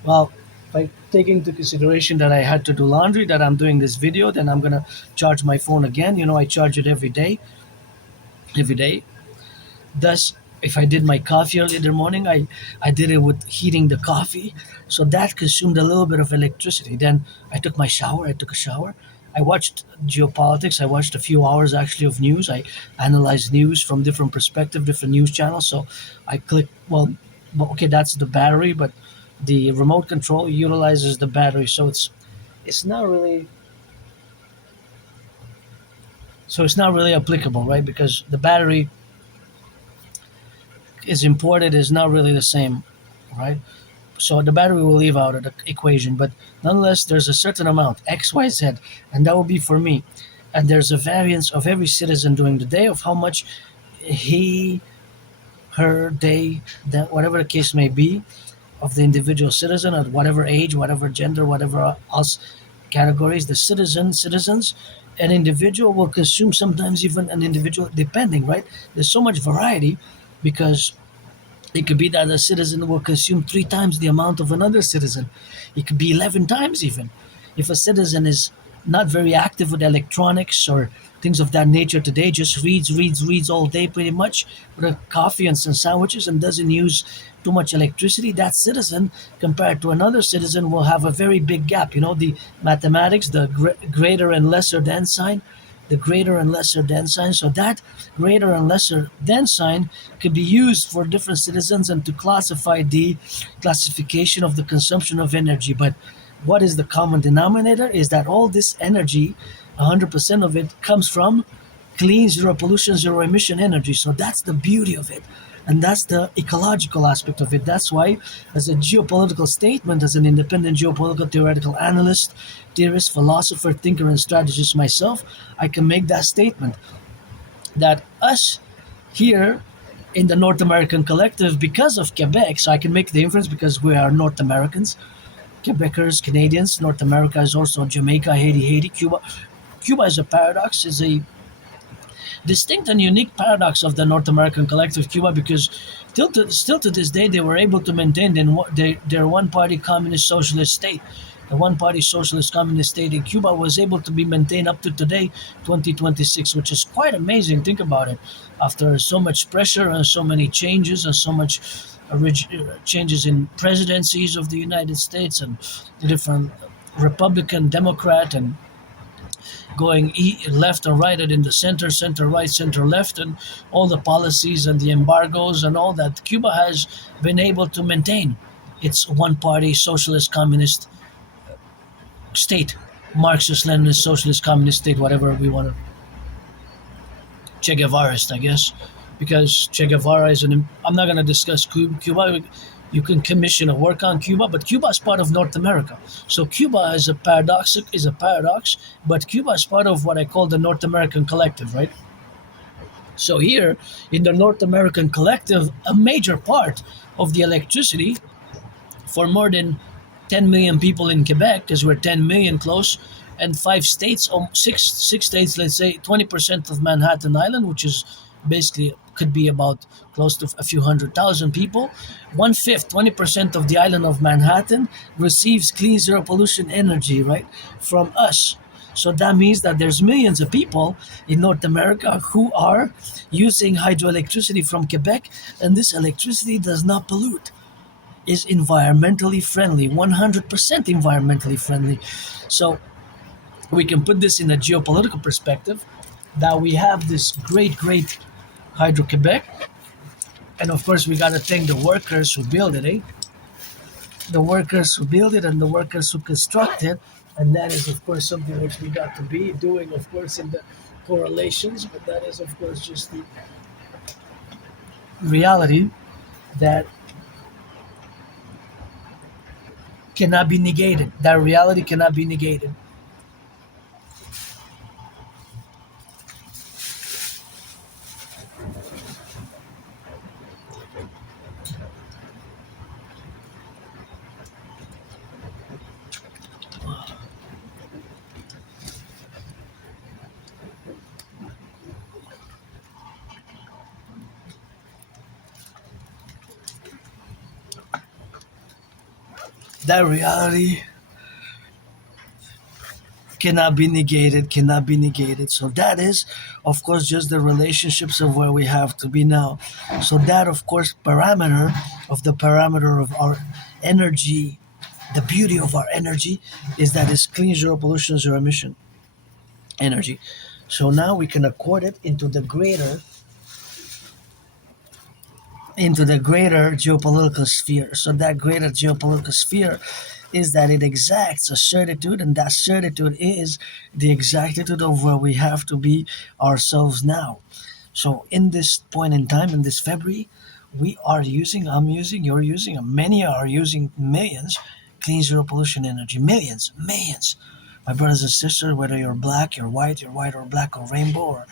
Well, if I take into consideration that I had to do laundry, that I'm doing this video, then I'm gonna charge my phone again. I charge it every day. Thus, if I did my coffee early in the morning, I did it with heating the coffee. So that consumed a little bit of electricity. Then I took my shower. I took a shower. I watched Geopolitiks. I watched a few hours actually of news. I analyzed news from different perspectives, different news channels. So I clicked, okay, that's the battery, but the remote control utilizes the battery. So it's not really it's not really applicable, right? Because the battery is imported is not really the same, right? So the battery will leave out of the equation, but nonetheless, there's a certain amount X, Y, Z, and that will be for me. And there's a variance of every citizen during the day of how much he, her, they, that whatever the case may be, of the individual citizen at whatever age, whatever gender, whatever else categories, the citizens, an individual will consume sometimes even an individual, depending, right? There's so much variety because it could be that a citizen will consume 3 times the amount of another citizen. It could be 11 times even. If a citizen is not very active with electronics or things of that nature today, just reads all day pretty much with a coffee and some sandwiches and doesn't use too much electricity, that citizen compared to another citizen will have a very big gap. The mathematics, the greater and lesser than sign, the greater and lesser than sign. So that greater and lesser than sign could be used for different citizens and to classify the classification of the consumption of energy. But what is the common denominator is that all this energy, 100% of it comes from clean, zero pollution, zero emission energy. So that's the beauty of it. And that's the ecological aspect of it. That's why, as a geopolitical statement, as an independent geopolitical theoretical analyst, theorist, philosopher, thinker, and strategist myself, I can make that statement that us here in the North American collective, because of Quebec, so I can make the inference because we are North Americans, Quebecers, Canadians. North America is also Jamaica, Haiti, Cuba. Cuba is a paradox, is a distinct and unique paradox of the North American collective Cuba, because still to this day they were able to maintain their one-party communist socialist state. The one-party socialist communist state in Cuba was able to be maintained up to today, 2026, which is quite amazing. Think about it. After so much pressure and so many changes and so much changes in presidencies of the United States and the different Republican, Democrat, and going left and right and in the center right, center left, and all the policies and the embargoes and all that, Cuba has been able to maintain its one-party socialist communist state, Marxist, Leninist, socialist, communist state, whatever we want to, Che Guevarist, I guess, because Che Guevara is I'm not going to discuss Cuba. You can commission a work on Cuba, but Cuba is part of North America. So Cuba is a paradox, but Cuba is part of what I call the North American collective, right? So here in the North American collective, a major part of the electricity for more than 10 million people in Quebec, because we're 10 million close, and 5 states, six states, let's say 20% of Manhattan Island, which is basically could be about close to a few 100,000 people. 1/5, 20% of the island of Manhattan receives clean zero pollution energy, right, from us. So that means that there's millions of people in North America who are using hydroelectricity from Quebec, and this electricity does not pollute. is environmentally friendly, 100% environmentally friendly. So we can put this in a geopolitical perspective that we have this great Hydro Quebec, and of course we got to thank the workers who built it, eh? The workers who build it and the workers who construct it, and that is of course something which we got to be doing, of course, in the correlations, but that is of course just the reality that cannot be negated. That reality cannot be negated. That reality cannot be negated, cannot be negated. So that is, of course, just the relationships of where we have to be now. So that, of course, parameter of the parameter of our energy, the beauty of our energy is that it's clean, zero pollution, zero emission energy. So now we can accord it into the greater geopolitical sphere. So that greater geopolitical sphere is that it exacts a certitude, and that certitude is the exactitude of where we have to be ourselves now. So in this point in time, in this February, we are using, I'm using, you're using, and many are using millions clean zero pollution energy. Millions, millions. My brothers and sisters, whether you're black, you're white or black or rainbow, or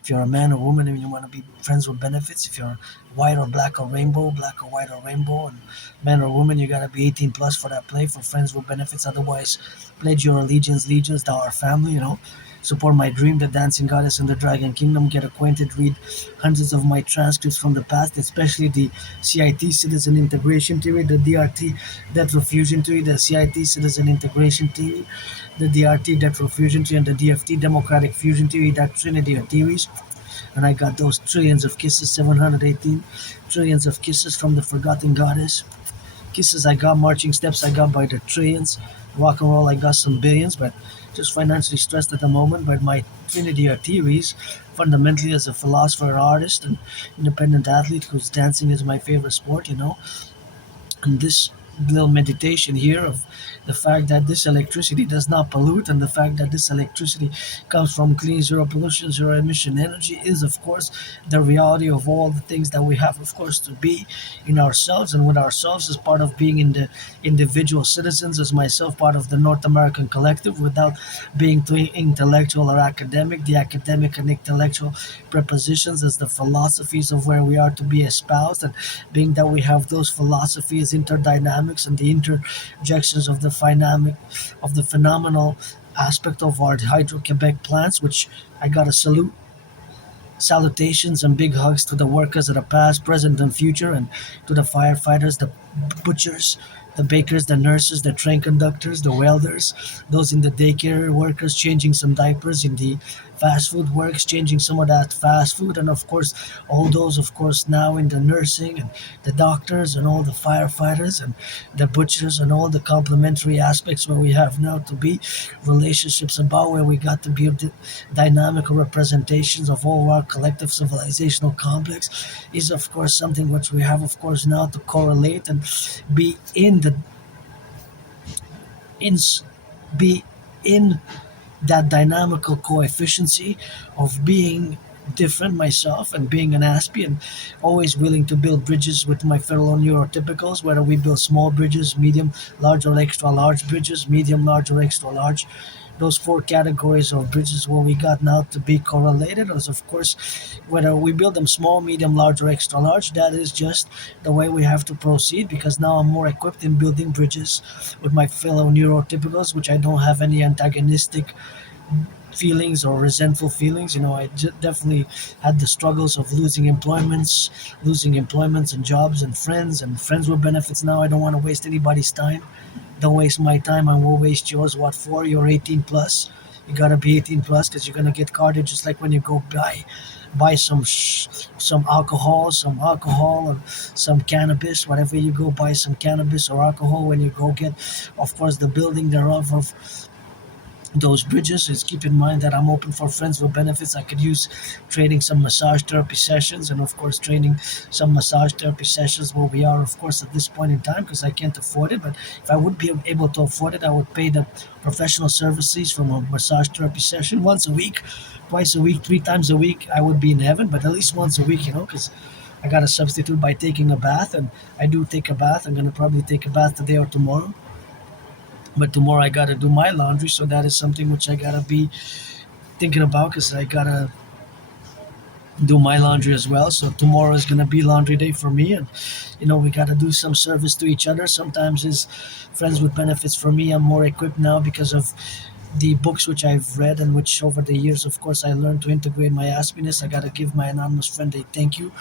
if you're a man or woman and you want to be friends with benefits, if you're white or black or rainbow, black or white or rainbow, and man or woman, you gotta be 18 plus for that play for friends with benefits. Otherwise, pledge your allegiance to our family. Support my dream, the dancing goddess and the dragon kingdom. Get acquainted, read hundreds of my transcripts from the past, especially the CIT Citizen Integration Theory, the DRT Death Refusion Theory, the CIT Citizen Integration Theory, the DRT Death Refusion Theory, and the DFT Democratic Fusion Theory, that trinity of theories. And I got those trillions of kisses, 718 trillions of kisses from the forgotten goddess. Kisses I got, marching steps I got by the trillions. Rock and roll I got some billions, but just financially stressed at the moment. But my trinity of theories, fundamentally as a philosopher, artist, and independent athlete whose dancing is my favorite sport. And this little meditation here of the fact that this electricity does not pollute, and the fact that this electricity comes from clean, zero pollution, zero emission energy is, of course, the reality of all the things that we have, of course, to be in ourselves and with ourselves as part of being in the individual citizens, as myself, part of the North American Collective, without being too intellectual or academic. The academic and intellectual prepositions as the philosophies of where we are to be espoused, and being that we have those philosophies, interdynamics, and the interjections of the phenomenal aspect of our Hydro Quebec plants, which I gotta salutations and big hugs to the workers of the past, present, and future, and to the firefighters, the butchers, the bakers, the nurses, the train conductors, the welders, those in the daycare workers changing some diapers, in the fast food works changing some of that fast food, and of course all those, of course, now in the nursing, and the doctors and all the firefighters and the butchers, and all the complementary aspects where we have now to be relationships about where we got to be the dynamical representations of all our collective civilizational complex is, of course, something which we have, of course, now to correlate and be in the in be in that dynamical coefficiency of being different myself and being an Aspie, and always willing to build bridges with my fellow neurotypicals, whether we build small bridges, medium, large, or extra large bridges, medium, large, or extra large. Those four categories of bridges where we got now to be correlated is, of course, whether we build them small, medium, large, or extra large. That is just the way we have to proceed, because now I'm more equipped in building bridges with my fellow neurotypicals, which I don't have any antagonistic feelings or resentful feelings. I definitely had the struggles of losing employments and jobs and friends with benefits. Now I don't want to waste anybody's time. Don't waste my time, I will waste yours. What for? You're 18 plus. You gotta be 18 plus because you're gonna get carded just like when you go buy some alcohol or some cannabis. Whatever you go buy some cannabis or alcohol when you go get, of course, the building thereof of those bridges. Is keep in mind that I'm open for friends with benefits. I could use trading some massage therapy sessions, and of course training some massage therapy sessions where we are, of course, at this point in time, because I can't afford it. But if I would be able to afford it, I would pay the professional services from a massage therapy session once a week, twice a week, 3 times a week. I would be in heaven, but at least once a week, because I got to substitute by taking a bath, and I do take a bath. I'm gonna probably take a bath today or tomorrow, but tomorrow I gotta do my laundry, so that is something which I gotta be thinking about because I gotta do my laundry as well. So tomorrow is gonna be laundry day for me, and we gotta do some service to each other. Sometimes as friends with benefits for me, I'm more equipped now because of the books which I've read and which over the years, of course, I learned to integrate my Aspieness. I got to give my anonymous friend a thank you.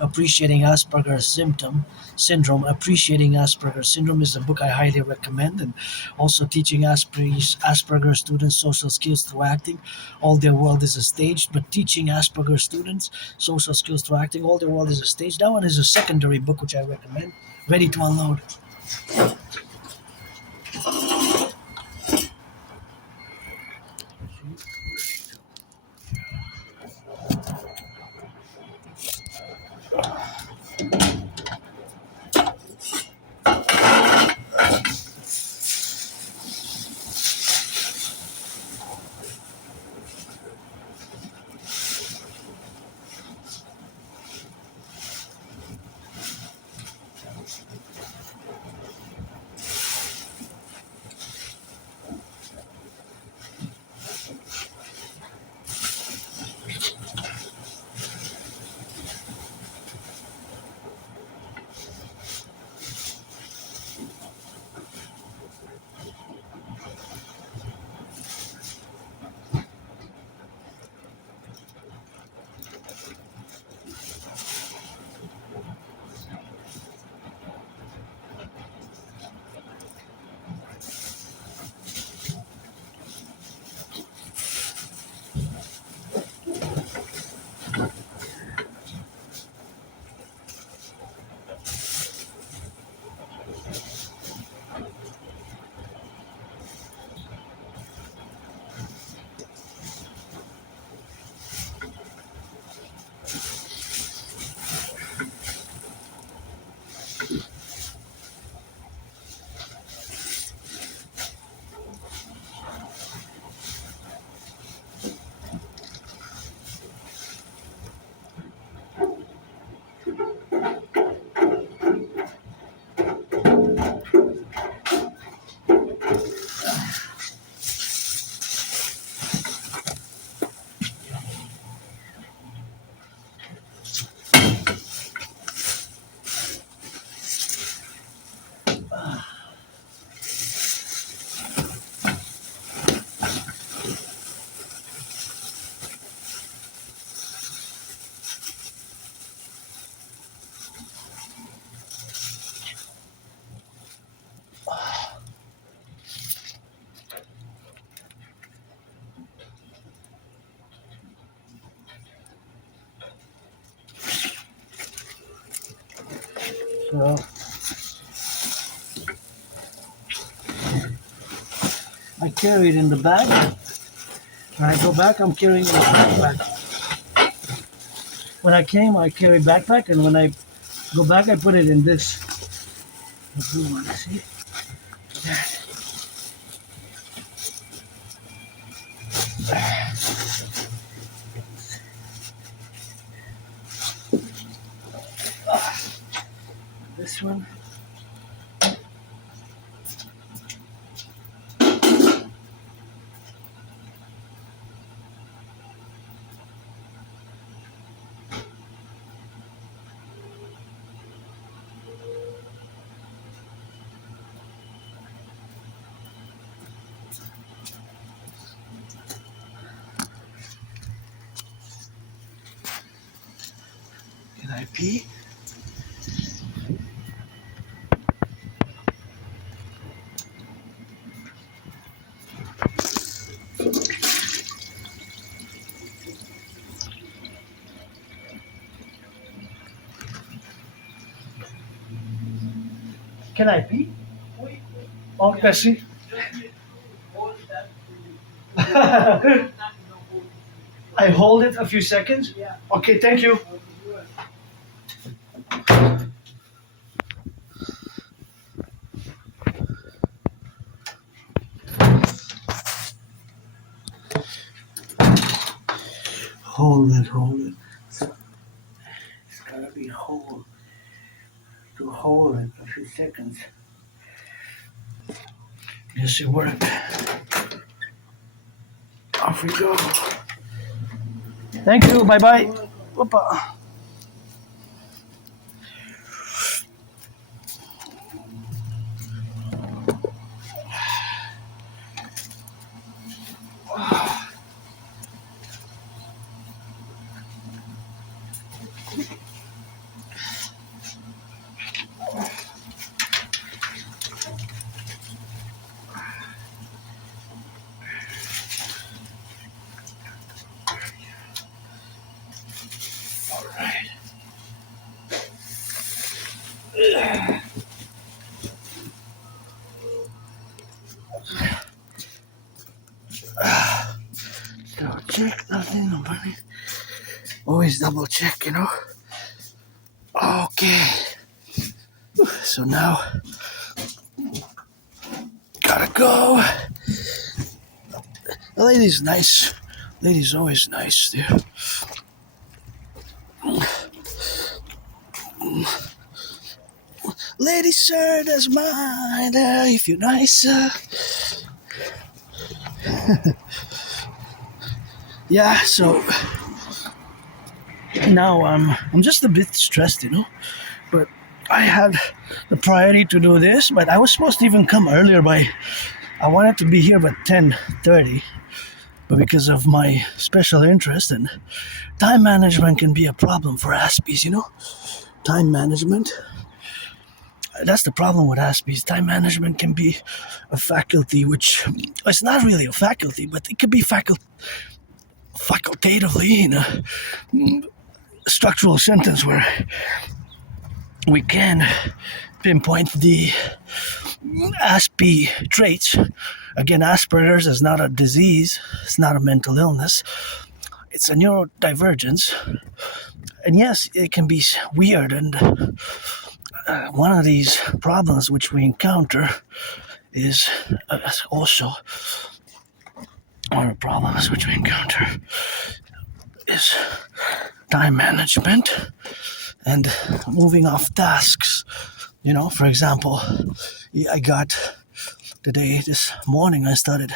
Appreciating Asperger's syndrome. Appreciating Asperger's syndrome is a book I highly recommend, and also teaching Asperger students social skills through acting. All their world is a stage, but teaching Asperger students social skills through acting. All their world is a stage. That one is a secondary book which I recommend. Ready to unload. So I carry it in the bag. When I go back, I'm carrying it in a backpack. When I came, I carry backpack, and when I go back, I put it in this. The blue one, see? This one. Can I pee? Can I pee? Oh, merci. I hold it a few seconds? Okay, thank you. Hold it, hold it. It's gotta be hold. To hold it a few seconds. Yes, it worked. Off we go. Thank you, bye bye. Whoopa. Double check, nothing, nobody. Always double check, you know. Okay. So now, gotta go. The lady's nice. Lady's always nice, there. Lady, sir, that's mine. If you're nice, yeah. So now I'm just a bit stressed, you know. But I had the priority to do this, but I was supposed to even come earlier I wanted to be here by 10:30, but because of my special interest and time management can be a problem for Aspies, you know? Time management. That's the problem with Aspies. Time management can be a faculty which, it's not really a faculty, but it could be facultatively in a structural sentence where we can pinpoint the Aspie traits. Again, Asperger's is not a disease, it's not a mental illness, it's a neurodivergence. And yes, it can be weird, and one of these problems which we encounter is also one of the problems which we encounter is time management and moving off tasks. You know, for example, I got this morning I started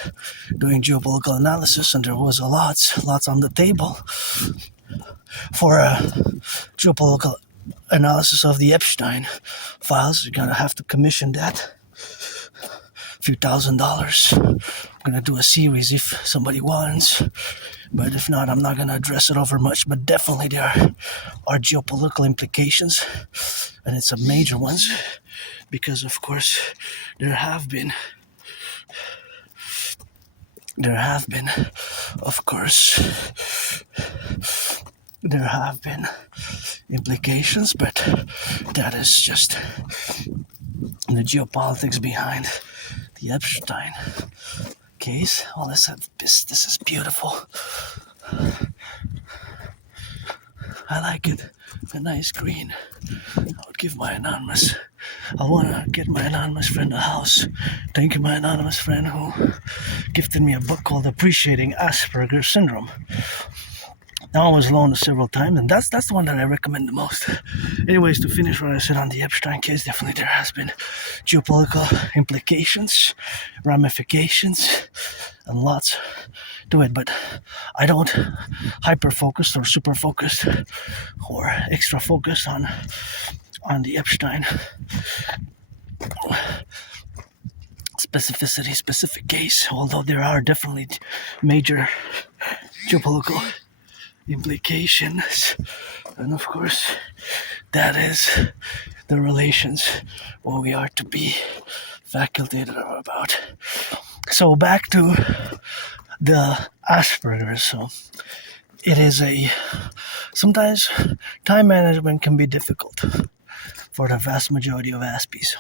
doing geopolitical analysis, and there was lots on the table for a geopolitical analysis of the Epstein files. You're gonna have to commission that. A few $1,000s. I'm gonna do a series if somebody wants, but if not, I'm not gonna address it over much. But definitely there are geopolitical implications, and it's a major ones, because of course there have been implications, but that is just the geopolitics behind the Epstein case. Well, this is beautiful. I like it. A nice green. I would give my anonymous. I want to get my anonymous friend a house. Thank you, my anonymous friend who gifted me a book called Appreciating Asperger's Syndrome. Now I was loaned several times, and that's the one that I recommend the most. Anyways, to finish what I said on the Epstein case, definitely there has been geopolitical implications, ramifications, and lots to it. But I don't hyper-focus or super-focus or extra-focus on the Epstein specific case, although there are definitely major geopolitical implications, and of course that is the relations what we are to be facultated about. So back to the Asperger's. So it is sometimes time management can be difficult. for the vast majority of Aspies.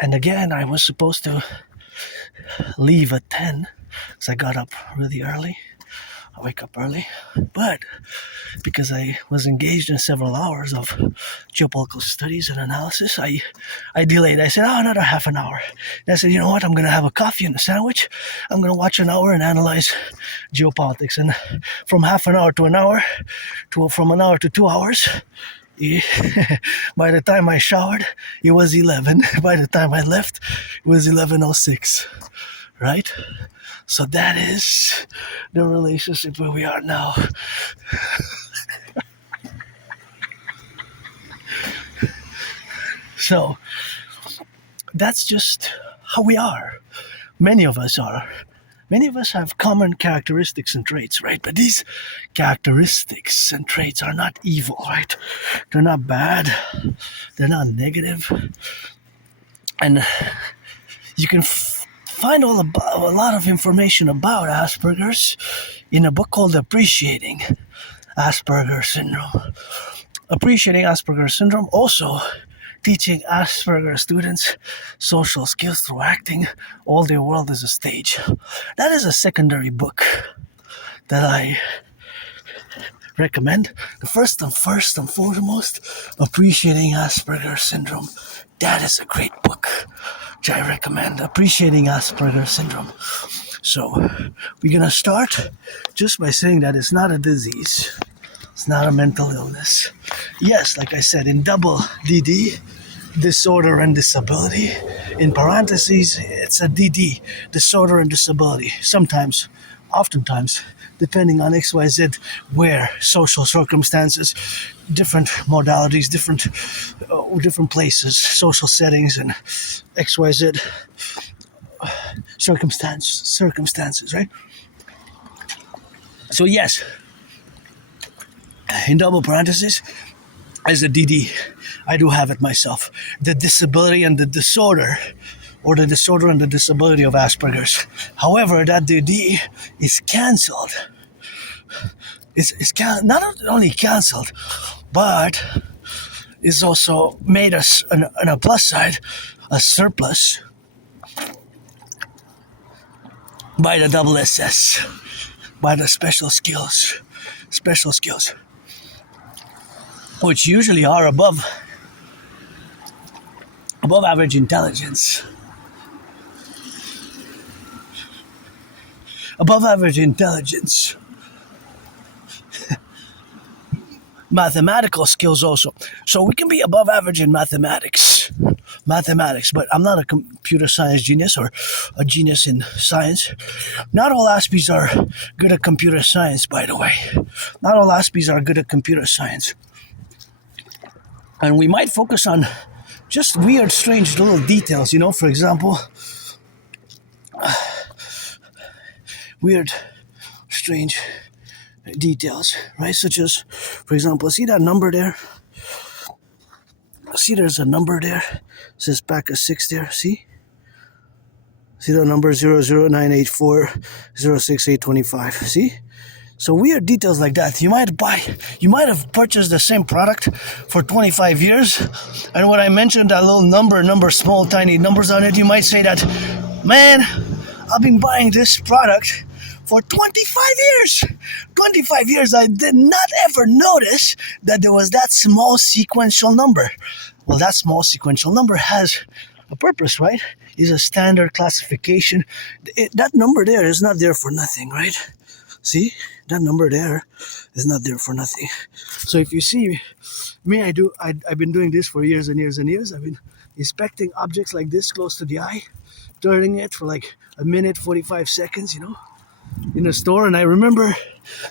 And again, I was supposed to leave at 10 because I got up really early. I wake up early, but because I was engaged in several hours of geopolitical studies and analysis, I delayed. I said, another half an hour. And I said, you know what, I'm going to have a coffee and a sandwich. I'm going to watch an hour and analyze geopolitics. And from half an hour to an hour, from an hour to 2 hours, by the time I showered, it was 11. By the time I left, it was 11:06, right? So that is the relationship where we are now. So that's just how we are. Many of us are. Many of us have common characteristics and traits, right? But these characteristics and traits are not evil, right? They're not bad. They're not negative. And you can find a lot of information about Asperger's in a book called Appreciating Asperger's Syndrome. Appreciating Asperger's Syndrome, also teaching Asperger students social skills through acting. All their world is a stage. That is a secondary book that I recommend. The first and foremost, Appreciating Asperger's Syndrome. That is a great book, which I recommend. Appreciating Asperger's Syndrome. So we're gonna start just by saying that it's not a disease. It's not a mental illness. Yes, like I said, in double DD, disorder and disability. In parentheses, it's a DD, disorder and disability. Sometimes, oftentimes, depending on XYZ, where social circumstances, different modalities, different places, social settings, and XYZ circumstances, right? So yes, in double parentheses, as a DD, I do have it myself. The disability and the disorder, or the disorder and the disability of Asperger's. However, that DD is cancelled. It's not only cancelled, but is also made us, on a plus side, a surplus by the double SS, by the special skills, which usually are above average intelligence. Above average intelligence. Mathematical skills also. So we can be above average in mathematics, but I'm not a computer science genius or a genius in science. Not all Aspies are good at computer science, by the way. Not all Aspies are good at computer science. And we might focus on just weird, strange little details, for example, weird, strange details, right? Such as, for example, see that number there? See, there's a number there. It says pack of 6 there. See the number 00984068825. See? So weird details like that. You might have purchased the same product for 25 years, and when I mentioned that little number, small, tiny numbers on it, you might say that, man, I've been buying this product for 25 years. 25 years, I did not ever notice that there was that small sequential number. Well, that small sequential number has a purpose, right? It's a standard classification. That number there is not there for nothing, right? See, that number there is not there for nothing. So if you see me, I've been doing this for years and years and years. I've been inspecting objects like this close to the eye, turning it for like a minute, 45 seconds, in the store. And I remember,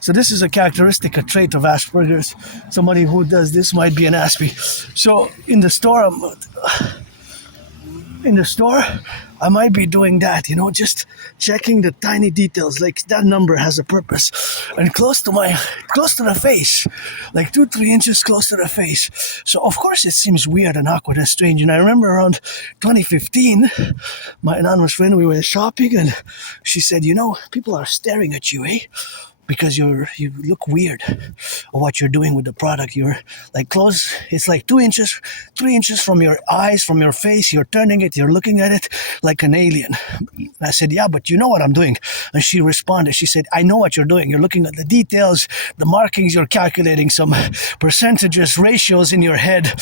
so this is a characteristic, a trait of Asperger's. Somebody who does this might be an Aspie. So in the store, I might be doing that, just checking the tiny details, like that number has a purpose. And close to the face, like 2-3 inches close to the face. So of course it seems weird and awkward and strange. And I remember around 2015, my anonymous friend, we were shopping and she said, people are staring at you, eh? because you look weird of what you're doing with the product. You're like close. It's like 2 inches, 3 inches from your eyes, from your face. You're turning it. You're looking at it like an alien. And I said, yeah, but you know what I'm doing. And she responded. She said, I know what you're doing. You're looking at the details, the markings. You're calculating some percentages, ratios in your head.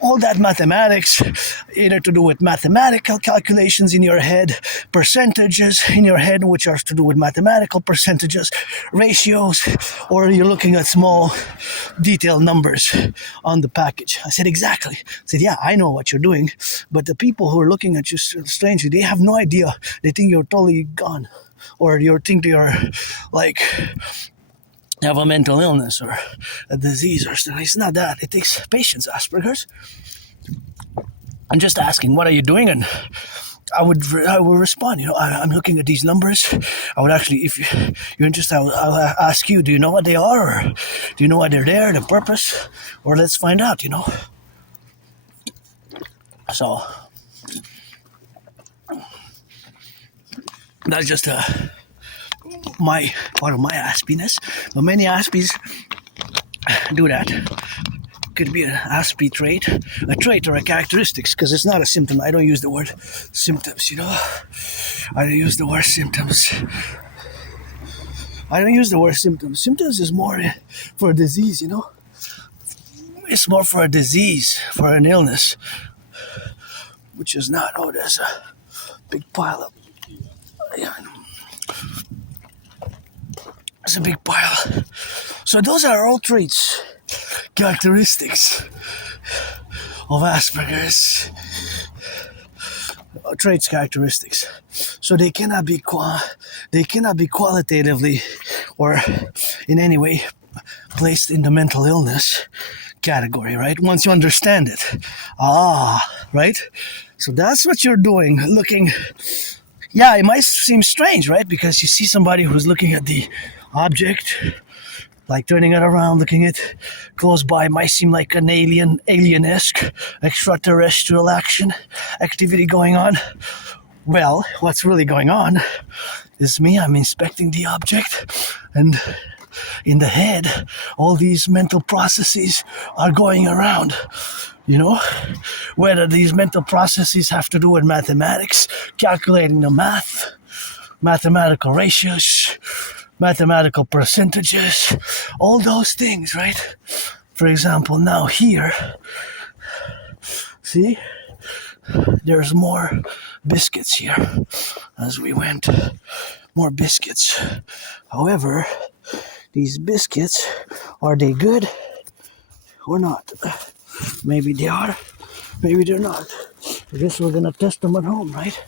All that mathematics, either to do with mathematical calculations in your head, percentages in your head, which are to do with mathematical percentages, ratios, or you're looking at small detailed numbers on the package. I said, exactly. I said, yeah, I know what you're doing, but the people who are looking at you strangely, they have no idea. They think you're totally gone, or you think you're like have a mental illness or a disease or something. It's not that. It takes patience, Asperger's. I'm just asking, what are you doing? And I would respond, I'm looking at these numbers. I would actually, if you're interested, I'll ask you, do you know what they are? Or do you know why they're there, the purpose? Or let's find out, So, that's just part of my Aspiness. But many Aspies do that. Could be an Aspie trait, a trait or a characteristics, because it's not a symptom. I don't use the word symptoms, I don't use the word symptoms. Symptoms is more for a disease, It's more for a disease, for an illness, which is not. Oh, there's a big pile of. Yeah. There's a big pile. So those are all traits, characteristics of Asperger's. Traits, characteristics. So they cannot be qualitatively or in any way placed in the mental illness category, right? Once you understand it. Right? So that's what you're doing, looking. Yeah, it might seem strange, right? Because you see somebody who's looking at the object, like turning it around, looking at it close by, might seem like an alienesque, extraterrestrial activity going on. Well, what's really going on is me. I'm inspecting the object, and in the head, all these mental processes are going around. Whether these mental processes have to do with mathematics, calculating the math, mathematical ratios, mathematical percentages, all those things, right? For example, now here, see, there's more biscuits here as we went, more biscuits. However, these biscuits, are they good or not? Maybe they are, maybe they're not. I guess we're gonna test them at home, right?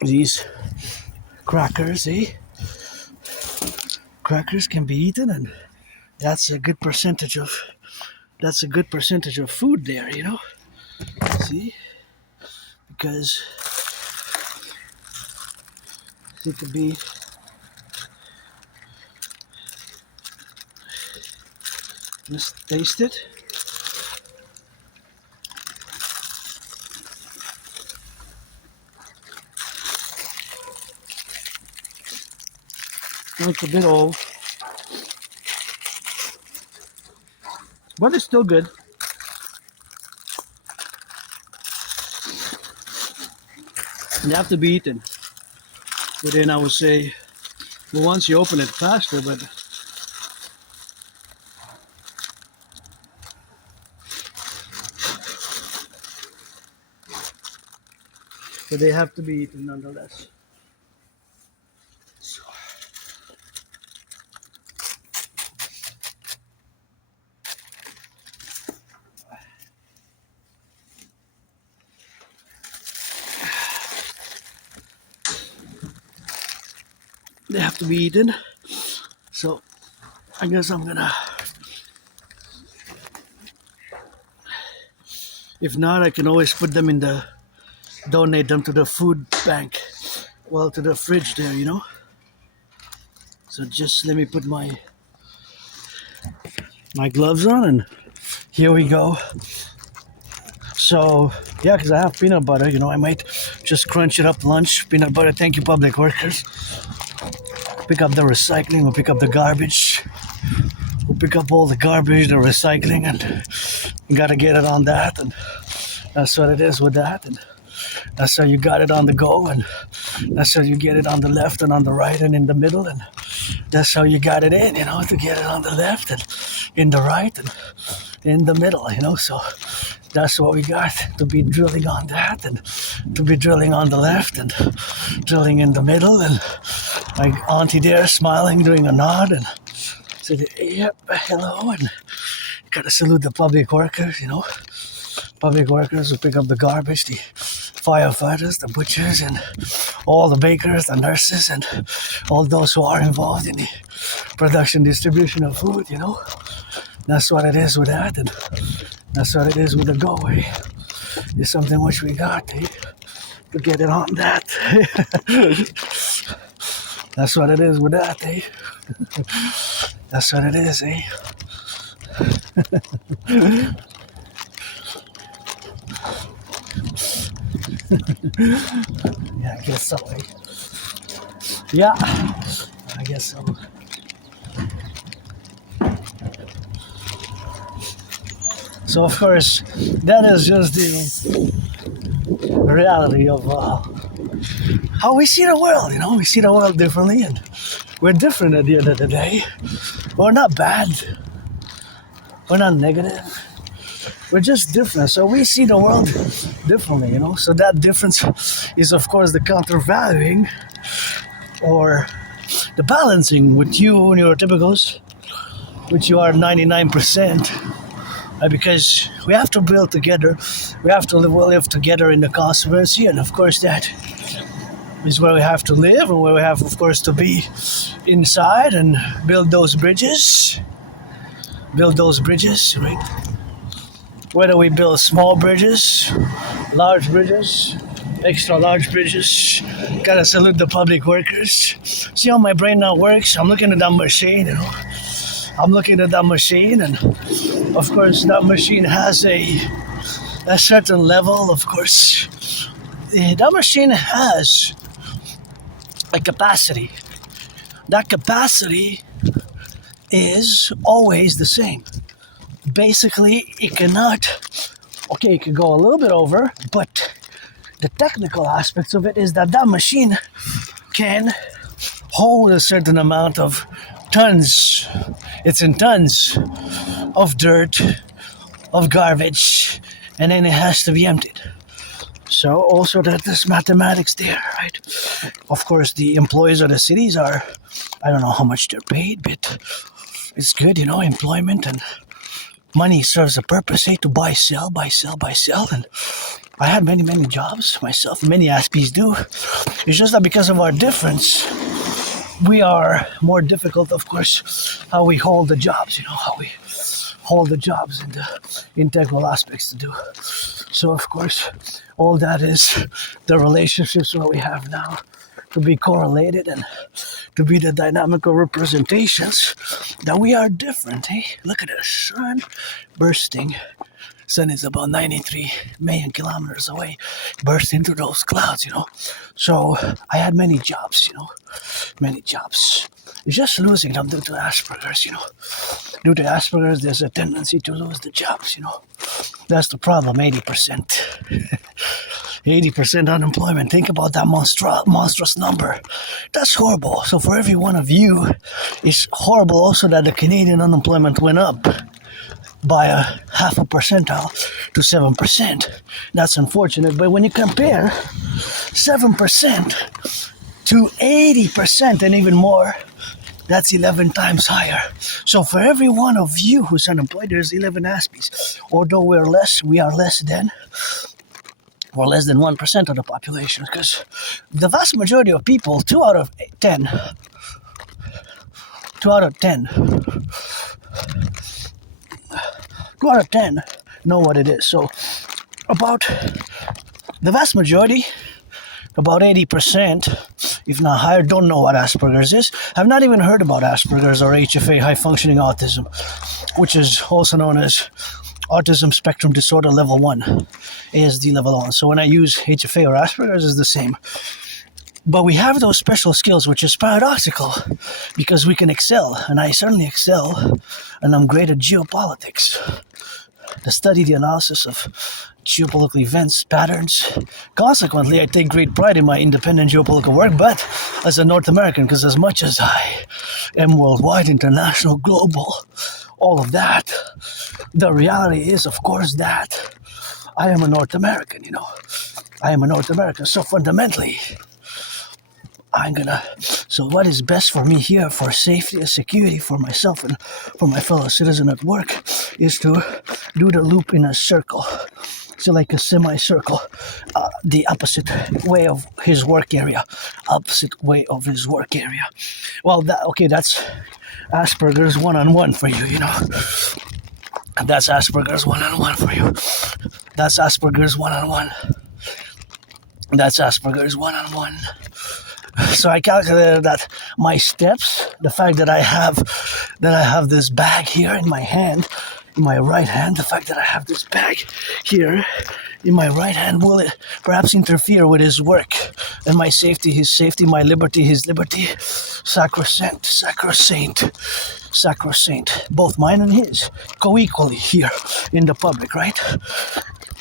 These crackers, Crackers can be eaten, and that's a good percentage of food there, See? Because it could be just taste it. It's a bit old, but it's still good. They have to be eaten within, I would say, once you open it faster, but they have to be eaten nonetheless. They have to be eaten. So I guess I'm gonna, if not, I can always put them donate them to the food bank. Well, to the fridge there, So just let me put my gloves on, and here we go. So, yeah, because I have peanut butter, I might just crunch it up lunch. Peanut butter, thank you, public workers. pick up the recycling, we pick up the garbage, we pick up all the garbage, the recycling, and you gotta get it on that, and that's what it is with that, and that's how you got it on the go, and that's how you get it on the left and on the right and in the middle, and that's how you got it in, to get it on the left and in the right and in the middle, so that's what we got, to be drilling on that and to be drilling on the left and drilling in the middle, and my auntie there smiling, doing a nod, and said, yep, hello, and gotta salute the public workers, public workers who pick up the garbage, the firefighters, the butchers, and all the bakers, the nurses, and all those who are involved in the production, distribution of food, That's what it is with that, and that's what it is with the go, It's something which we got, to get it on that. That's what it is with that, That's what it is, Yeah, I guess so, Yeah, I guess so. So of course, that is just the reality of how we see the world. We see the world differently, and we're different at the end of the day. We're not bad. We're not negative. We're just different. So we see the world differently, So that difference is, of course, the countervaluing or the balancing with you neurotypicals, which you are 99%. Because we have to build together, we have to live together in the controversy, and of course that is where we have to live, and where we have, of course, to be inside and build those bridges, right? Whether we build small bridges, large bridges, extra large bridges, gotta salute the public workers. See how my brain now works? I'm looking at that machine, I'm looking at that machine, and of course that machine has a certain level, of course. That machine has a capacity. That capacity is always the same. Basically, it cannot, it could go a little bit over, but the technical aspects of it is that machine can hold a certain amount of tons. It's in tons of dirt, of garbage, and then it has to be emptied. So also that there's mathematics there, right? Of course, the employees of the cities are, I don't know how much they're paid, but it's good, employment and money serves a purpose, to buy, sell, and I had many jobs myself, many Aspies do. It's just that because of our difference, we are more difficult, of course, how we hold the jobs, how we hold the jobs and the integral aspects to do. So, of course, all that is the relationships that we have now to be correlated and to be the dynamical representations that we are different. Look at the sun bursting. Sun is about 93 million kilometers away, burst into those clouds, So I had many jobs, many jobs. Just losing them due to Asperger's, Due to Asperger's, there's a tendency to lose the jobs, That's the problem, 80%. 80% unemployment. Think about that monstrous number. That's horrible. So for every one of you, it's horrible also that the Canadian unemployment went up by a half a percentile to 7%. That's unfortunate. But when you compare 7% to 80% and even more, that's 11 times higher. So for every one of you who's unemployed, there's 11 Aspies. Although we are less than 1% of the population, because the vast majority of people, 2 out of 10 know what it is. So about the vast majority, about 80%, if not higher, don't know what Asperger's is. Have not even heard about Asperger's or HFA, high functioning autism, which is also known as Autism Spectrum Disorder Level 1, ASD Level 1. So when I use HFA or Asperger's, it's the same. But we have those special skills, which is paradoxical, because we can excel, and I certainly excel, and I'm great at geopolitics. The study, the analysis of geopolitical events, patterns. Consequently, I take great pride in my independent geopolitical work, but as a North American, because as much as I am worldwide, international, global, all of that, the reality is, of course, that I am a North American, I am a North American. So fundamentally, so what is best for me here for safety and security for myself and for my fellow citizen at work is to do the loop in a circle. So like a semicircle, the opposite way of his work area, opposite way of his work area. Well, that's Asperger's one-on-one for you, That's Asperger's one-on-one for you. That's Asperger's one-on-one. That's Asperger's one-on-one. So I calculated that my steps, the fact that I have this bag here in my hand, in my right hand, the fact that I have this bag here in my right hand will perhaps interfere with his work and my safety, his safety, my liberty, his liberty. Sacrosanct, both mine and his, co-equally here in the public, right?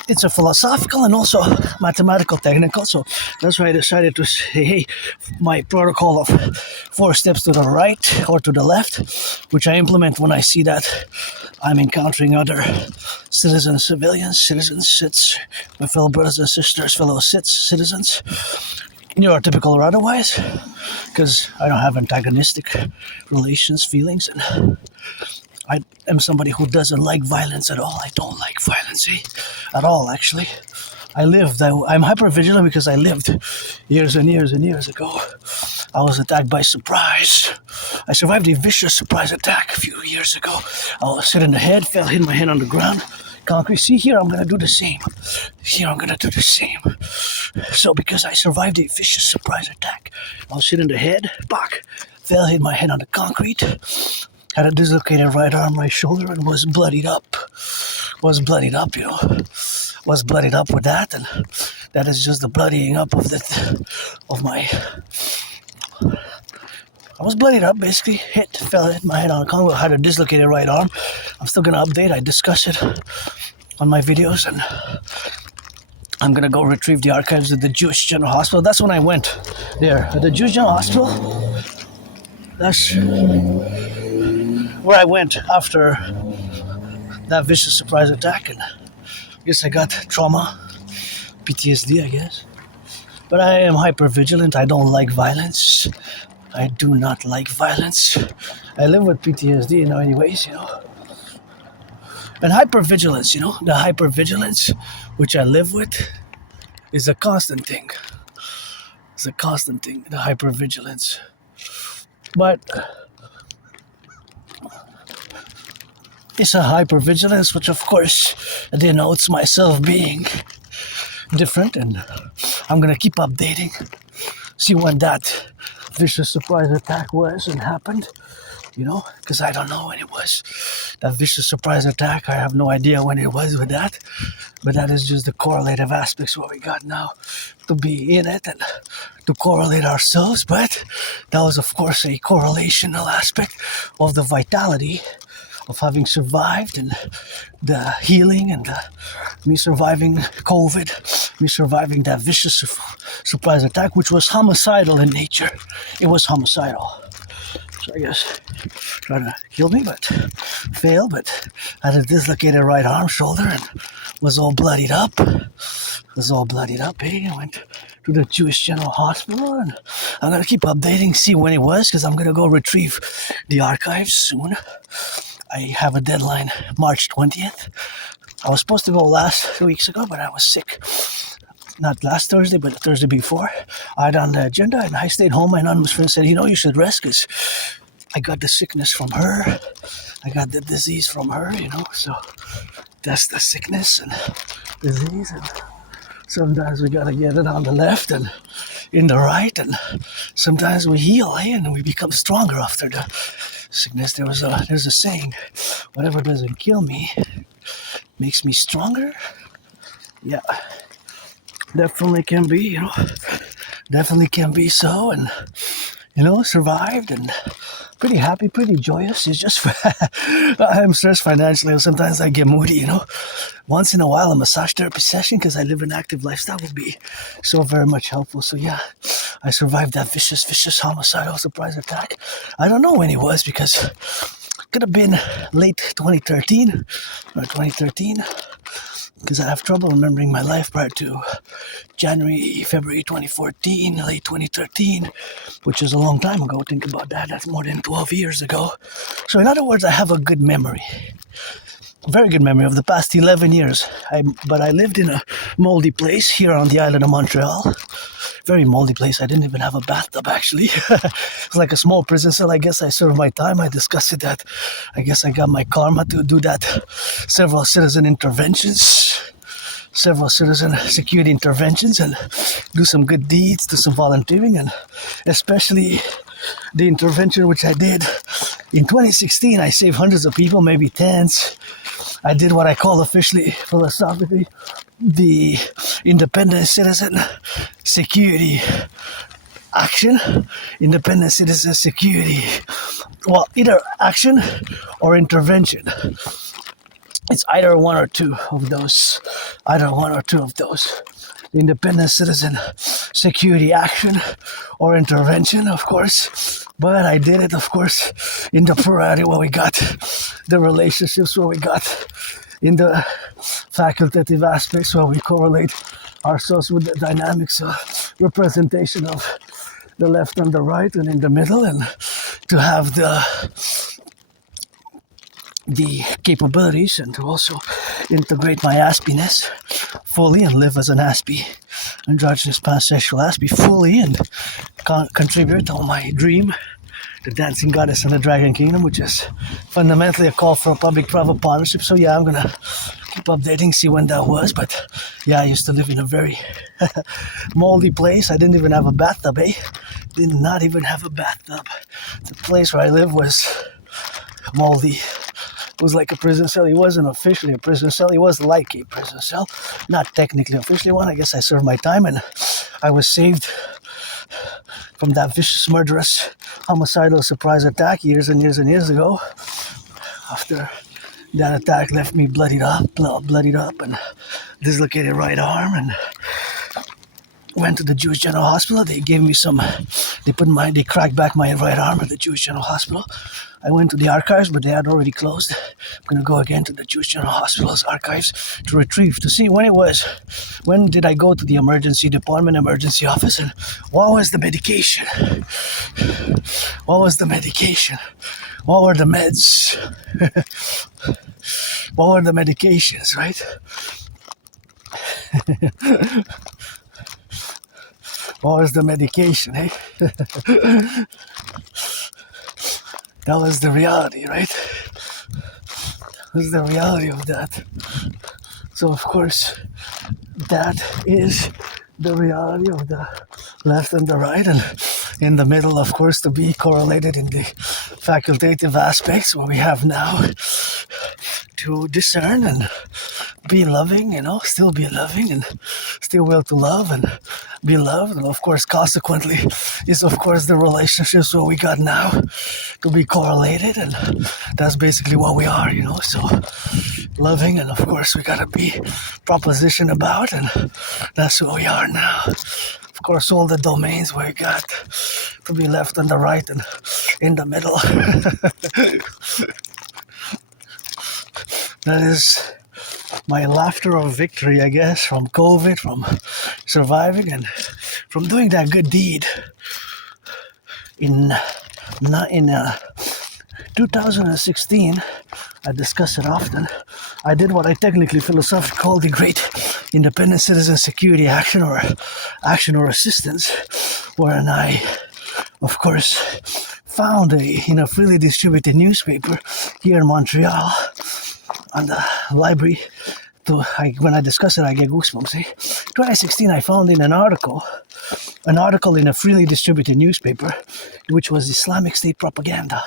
It's a philosophical and also mathematical technical, so that's why I decided to say, hey, my protocol of 4 steps to the right or to the left, which I implement when I see that I'm encountering other citizens, citizens, my fellow brothers and sisters, fellow citizens, neurotypical or otherwise, because I don't have antagonistic relations, feelings, and I am somebody who doesn't like violence at all. I don't like violence, at all, actually. I'm hypervigilant because I lived years and years and years ago. I was attacked by surprise. I survived a vicious surprise attack a few years ago. I was hit in the head, hit my head on the ground. Concrete. See, here I'm going to do the same. So because I survived a vicious surprise attack, I was hit in the head, hit my head on the concrete. Had a dislocated right arm, right shoulder, and was bloodied up. Was bloodied up with that, and that is just the bloodying up of my. I was bloodied up, basically. Hit my head on the concrete. Had a dislocated right arm. I'm still gonna update. I discuss it on my videos, and I'm gonna go retrieve the archives at the Jewish General Hospital. That's when I went there at the Jewish General Hospital. That's where I went after that vicious surprise attack, and I guess I got trauma, PTSD, I guess. But I am hyper vigilant. I don't like violence. I do not like violence. I live with PTSD in many ways, And hypervigilance, the hypervigilance which I live with is a constant thing. It's a constant thing, the hypervigilance. But it's a hypervigilance, which of course denotes myself being different, and I'm gonna keep updating, see when that vicious surprise attack was and happened, because I don't know when it was. That vicious surprise attack, I have no idea when it was with that, but that is just the correlative aspects what we got now to be in it and to correlate ourselves. But that was of course a correlational aspect of the vitality of having survived and the healing and me surviving COVID, me surviving that vicious surprise attack, which was homicidal in nature. It was homicidal. So I guess tried to kill me, but failed, but had a dislocated right arm, shoulder, and was all bloodied up. I went to the Jewish General Hospital, and I'm going to keep updating, see when it was, because I'm going to go retrieve the archives soon. I have a deadline March 20th. I was supposed to go 2 weeks ago, but I was sick. Not last Thursday, but the Thursday before. I had on the agenda, and I stayed home. My anonymous friend said, you should rest, because I got the sickness from her. I got the disease from her, so that's the sickness and disease. And sometimes we got to get it on the left and in the right, and sometimes we heal, and we become stronger after the sickness. There's a saying, whatever doesn't kill me makes me stronger. Yeah, definitely can be, definitely can be so, and survived and pretty happy, pretty joyous. It's just I'm stressed financially. Sometimes I get moody. Once in a while, a massage therapy session because I live an active lifestyle would be so very much helpful. So yeah, I survived that vicious homicidal surprise attack. I don't know when it was because it could have been late 2013 or 2013 because I have trouble remembering my life prior to January, February 2014, late 2013, which is a long time ago. Think about that. That's more than 12 years ago. So in other words, I have a good memory. Very good memory of the past 11 years. But I lived in a moldy place here on the island of Montreal. Very moldy place. I didn't even have a bathtub, actually. It's like a small prison cell. I guess I served my time. I discussed it that I guess I got my karma to do that. Several citizen security interventions, and do some good deeds, do some volunteering, and especially the intervention which I did in 2016. I saved hundreds of people, maybe tens. I did what I call officially, philosophically, the independent citizen security action. Independent citizen security, well, either action or intervention. It's either one or two of those. Independent citizen security action or intervention, of course. But I did it, of course, in the plurality where we got the relationships, where we got in the facultative aspects, where we correlate ourselves with the dynamics of representation of the left and the right and in the middle, and to have the capabilities and to also integrate my Aspie-ness fully and live as an Aspie, androgynous pansexual Aspie fully, and contribute to my dream, the dancing goddess and the dragon kingdom, which is fundamentally a call for a public-private partnership. So yeah, I'm gonna keep updating, see when that was. But yeah, I used to live in a very moldy place. I didn't even have a bathtub, Did not even have a bathtub. The place where I lived was moldy. It was like a prison cell. It wasn't officially a prison cell. It was like a prison cell. Not technically officially one. I guess I served my time and I was saved from that vicious, murderous, homicidal surprise attack years and years and years ago. After that attack left me bloodied up and dislocated right arm, and went to the Jewish General Hospital. They gave me they cracked back my right arm at the Jewish General Hospital. I went to the archives, but they had already closed. I'm going to go again to the Jewish General Hospital's archives to retrieve, to see when it was. When did I go to the emergency department, emergency office, and what was the medication? What was the medication? What were the meds? What were the medications, right? What was the medication, That was the reality, right? That was the reality of that. So, of course, that is the reality of the left and the right, and in the middle, of course, to be correlated in the facultative aspects where we have now to discern and be loving, still be loving and still will to love and be loved. And of course, consequently, is of course the relationships where we got now to be correlated, and that's basically what we are, so loving, and of course we gotta be proposition about, and that's who we are now. Of course, all the domains where we got to be left and the right and in the middle. That is my laughter of victory, I guess, from COVID, from surviving, and from doing that good deed in 2016. I discuss it often. I did what I technically philosophically call the great independent citizen security action or assistance, wherein I, of course, found in a freely distributed newspaper here in Montreal on the library. When I discuss it, I get goosebumps. 2016, I found in an article in a freely distributed newspaper, which was Islamic State propaganda.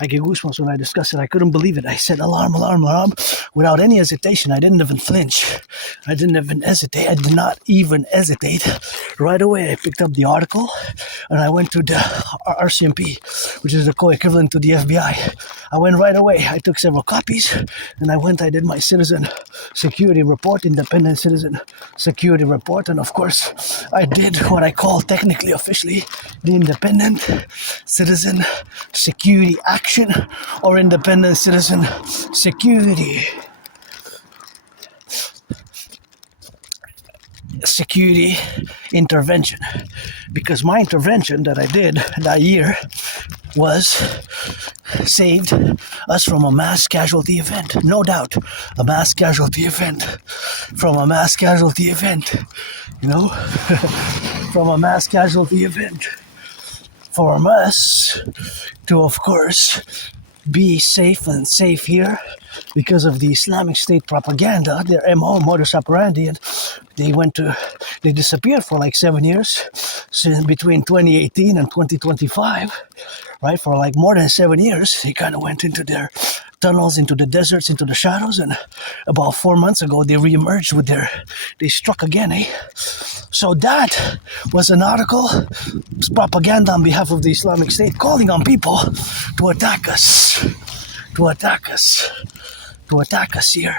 I get goosebumps when I discuss it. I couldn't believe it. I said alarm, alarm, alarm without any hesitation. I didn't even flinch. I didn't even hesitate. I did not even hesitate. Right away, I picked up the article and I went to the RCMP, which is the co-equivalent to the FBI. I went right away. I took several copies and I did my citizen security report, independent citizen security report. And of course, I did what I call technically, officially, the independent citizen security action or independent citizen security intervention, because my intervention that I did that year was saved us from a mass casualty event. No doubt, a mass casualty event. From a mass casualty event, you know, from a mass casualty event. For us to, of course, be safe and safe here because of the Islamic State propaganda, their MO, modus operandi, and they disappeared for like 7 years, since between 2018 and 2025, right? For like more than 7 years, they kind of went into their tunnels, into the deserts, into the shadows, and about 4 months ago, they reemerged they struck again, eh? So that was an article, propaganda on behalf of the Islamic State, calling on people to attack us here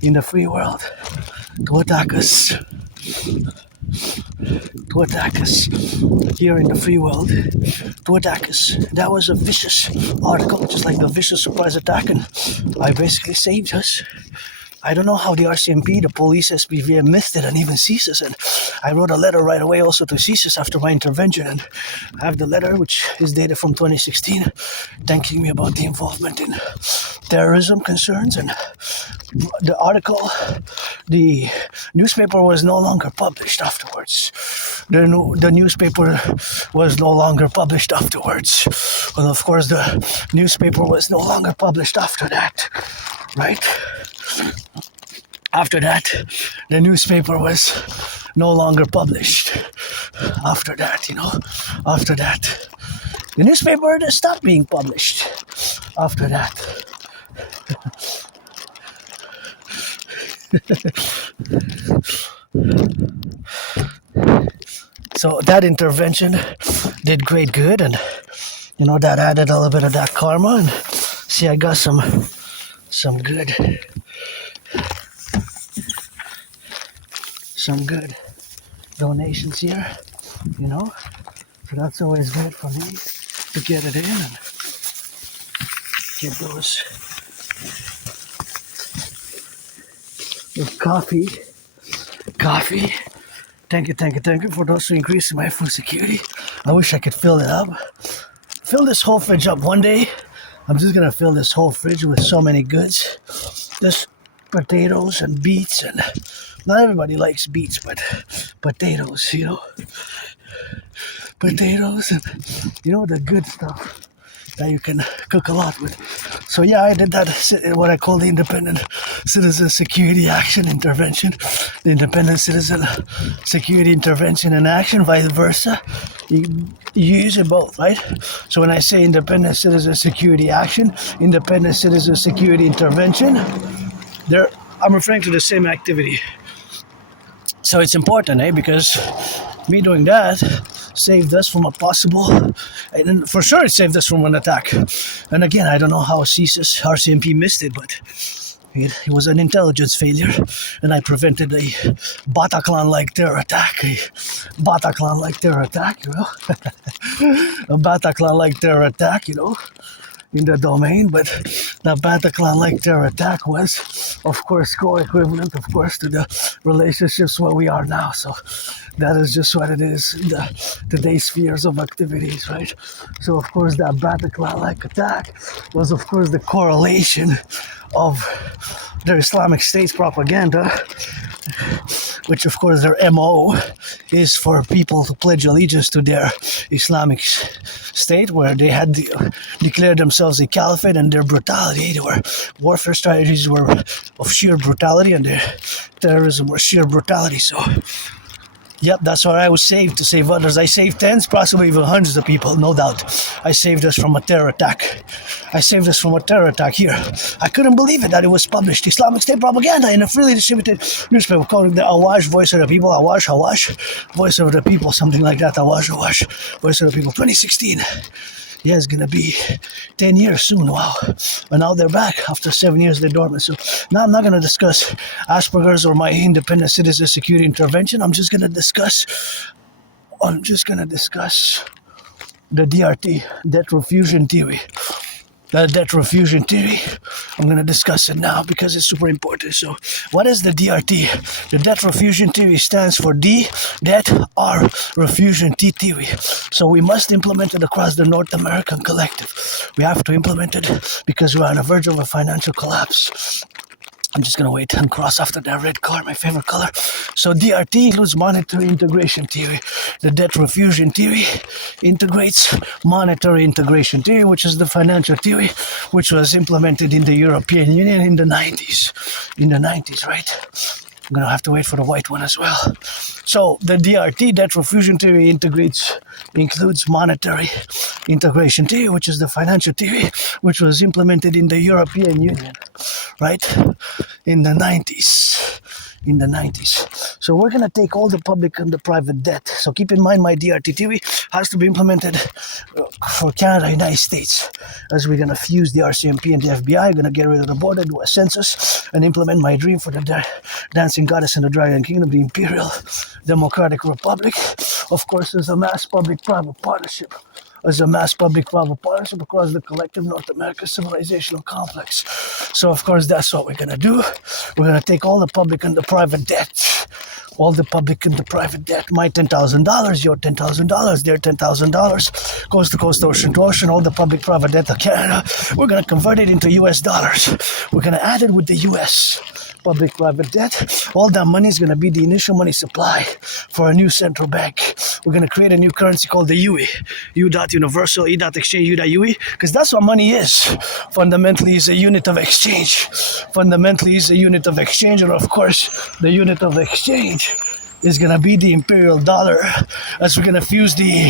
in the free world, to attack us here in the free world, to attack us. That was a vicious article, just like the vicious surprise attack, and I basically saved us. I don't know how the RCMP, the police, SPVM missed it and even CSIS. And I wrote a letter right away also to CSIS after my intervention. And I have the letter, which is dated from 2016, thanking me about the involvement in terrorism concerns. And the article, the newspaper was no longer published afterwards. The newspaper was no longer published afterwards. Well, of course, the newspaper was no longer published after that, right? After that, the newspaper was no longer published. After that, after that, the newspaper stopped being published. After that. So that intervention did great good, and that added a little bit of that karma. And see, I got some good donations here, so that's always good for me to get it in and get those with coffee. Thank you for those who increase my food security. I wish I could fill this whole fridge up one day. I'm just gonna fill this whole fridge with so many goods, just potatoes and beets, and not everybody likes beets, but potatoes, potatoes and the good stuff that you can cook a lot with. So yeah, I did that, what I call the independent citizen security action intervention, the independent citizen security intervention and action, vice versa. You use it both, right? So when I say independent citizen security action, independent citizen security intervention, I'm referring to the same activity. So it's important, because me doing that saved us from a possible, and for sure it saved us from an attack. And again, I don't know how CSIS, RCMP missed it, but it was an intelligence failure, and I prevented a Bataclan-like terror attack. A Bataclan-like terror attack, a Bataclan-like terror attack, in the domain. But the Bataclan-like terror attack was, of course, co-equivalent, of course, to the relationships where we are now. So that is just what it is in today's spheres of activities, right? So, of course, that Bataclan-like attack was, of course, the correlation of their Islamic State's propaganda, which, of course, their MO is for people to pledge allegiance to their Islamic State, where they had declared themselves a caliphate, and their brutality, their warfare strategies were of sheer brutality, and their terrorism was sheer brutality. So Yep, that's where I was saved to save others. I saved tens, possibly even hundreds of people, no doubt. I saved us from a terror attack. I saved us from a terror attack here. I couldn't believe it that it was published. Islamic State propaganda in a freely distributed newspaper called the Awash Voice of the People. Awash, Voice of the People, something like that. Awash, Voice of the People. 2016. Yeah, it's gonna be 10 years soon. Wow. And now they're back after 7 years they're dormant. So now I'm not gonna discuss Asperger's or my independent citizen security intervention. I'm just gonna discuss the DRT, debt refusion theory. The debt refusion theory. I'm going to discuss it now because it's super important. So, what is the DRT? The debt refusion theory stands for D, debt, R, refusion, T theory. So, we must implement it across the North American collective. We have to implement it because we're on the verge of a financial collapse. I'm just going to wait and cross after that red car, my favorite color. So DRT includes monetary integration theory. The debt refusion theory integrates monetary integration theory, which is the financial theory, which was implemented in the European Union in the 90s. In the 90s, right? I'm going to have to wait for the white one as well. So the DRT, debt refusion theory, includes monetary integration theory, which is the financial theory, which was implemented in the European Union, right? In the 90s. So we're going to take all the public and the private debt. So keep in mind my DRT theory has to be implemented for Canada, United States. As we're going to fuse the RCMP and the FBI, going to get rid of the border, do a census, and implement my dream for the dancing goddess in the Dragon Kingdom, the Imperial Democratic Republic. Of course, there's a mass public-private partnership. As a mass public-private partnership across the collective North American civilizational complex. So, of course, that's what we're going to do. We're going to take all the public and the private debt. All the public and the private debt. My $10,000, your $10,000, their $10,000. Coast to coast, ocean to ocean, all the public-private debt of Canada. We're going to convert it into US dollars. We're going to add it with the US public-private debt. All that money is going to be the initial money supply for a new central bank. We're going to create a new currency called the UE. U.Universal, E.Exchange, U.UE, because that's what money is. Fundamentally, is a unit of exchange. And of course, the unit of exchange is going to be the imperial dollar, as we're going to fuse the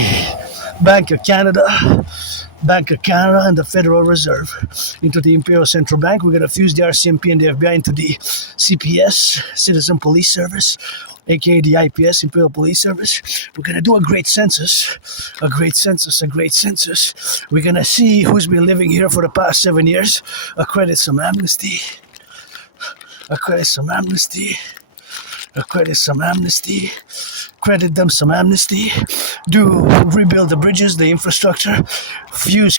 Bank of Canada and the Federal Reserve into the Imperial Central Bank. We're going to fuse the RCMP and the FBI into the CPS, Citizen Police Service, aka the IPS, Imperial Police Service. We're going to do a great census. We're going to see who's been living here for the past 7 years. Accredit some amnesty. Credit them some amnesty, rebuild the bridges, the infrastructure,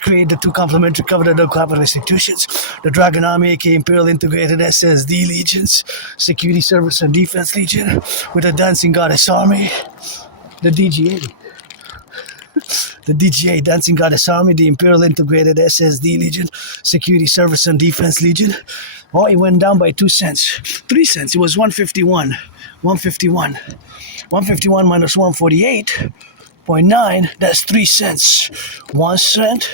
create the two complementary covenant capital institutions, the Dragon Army, aka Imperial Integrated SSD Legions, Security Service and Defense Legion, with the Dancing Goddess Army, the DGA. The DGA, Dancing Goddess Army, the Imperial Integrated SSD Legion, Security Service and Defense Legion. Oh, it went down by 2 cents. 3 cents. It was 151. 151 minus 148.9, that's 3 cents. 1 cent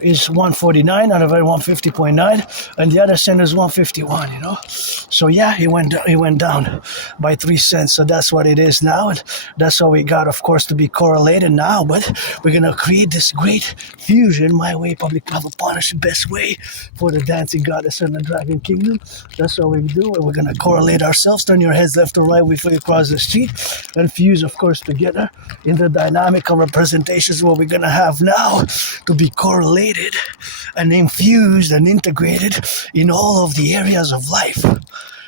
is 149 out of it 150.9, and the other cent is 151, So yeah, it went down by 3 cents. So that's what it is now, and that's how we got, of course, to be correlated now. But we're gonna create this great fusion, my way, public-private partnership, best way for the dancing goddess and the Dragon Kingdom. That's what we do, and we're gonna correlate ourselves. Turn your heads left or right before you cross the street, and fuse, of course, together in the dynamic of representations what we're gonna have now to be correlated and infused and integrated in all of the areas of life,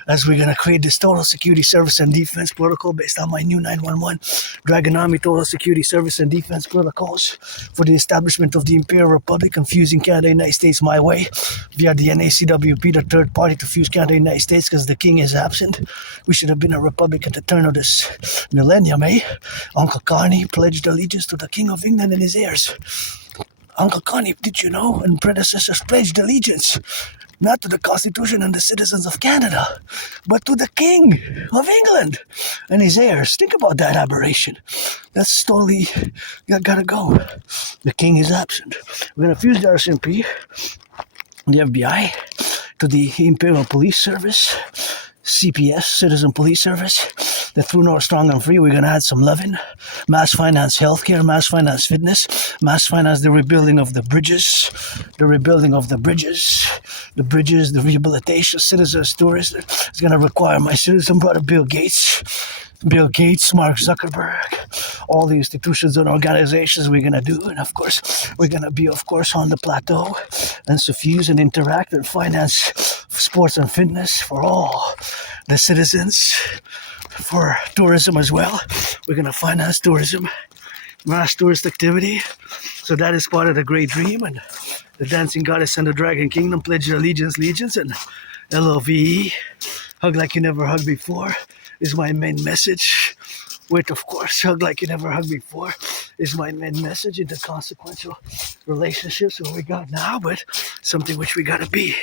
as we're going to create this total security service and defense protocol based on my new 911 Dragon Army total security service and defense protocols for the establishment of the Imperial Republic and fusing Canada and United States my way via the NACWP, the third party to fuse Canada and United States, because the king is absent. We should have been a republic at the turn of this millennium, eh? Uncle Carney pledged allegiance to the King of England and his heirs. Uncle Connie, did you know, and predecessors pledged allegiance not to the Constitution and the citizens of Canada, but to the King of England and his heirs. Think about that aberration. That's totally gotta go. The King is absent. We're gonna fuse the RCMP, the FBI, to the Imperial Police Service, CPS, Citizen Police Service, that through North Strong and Free, we're going to add some loving, mass finance healthcare, mass finance fitness, mass finance the rebuilding of the bridges, the rehabilitation, citizens, tourists. It's going to require my citizen brother Bill Gates, Mark Zuckerberg, all the institutions and organizations we're going to do. And of course, we're going to be, of course, on the plateau and suffuse and interact and finance sports and fitness for all the citizens, for tourism as well. We're going to finance tourism, mass tourist activity. So that is part of the great dream. And the Dancing Goddess and the Dragon Kingdom pledge your allegiance, and LOVE, hug like you never hugged before, is my main message. With, of course, hug like you never hugged before is my main message in the consequential relationships that we got now, but something which we got to be.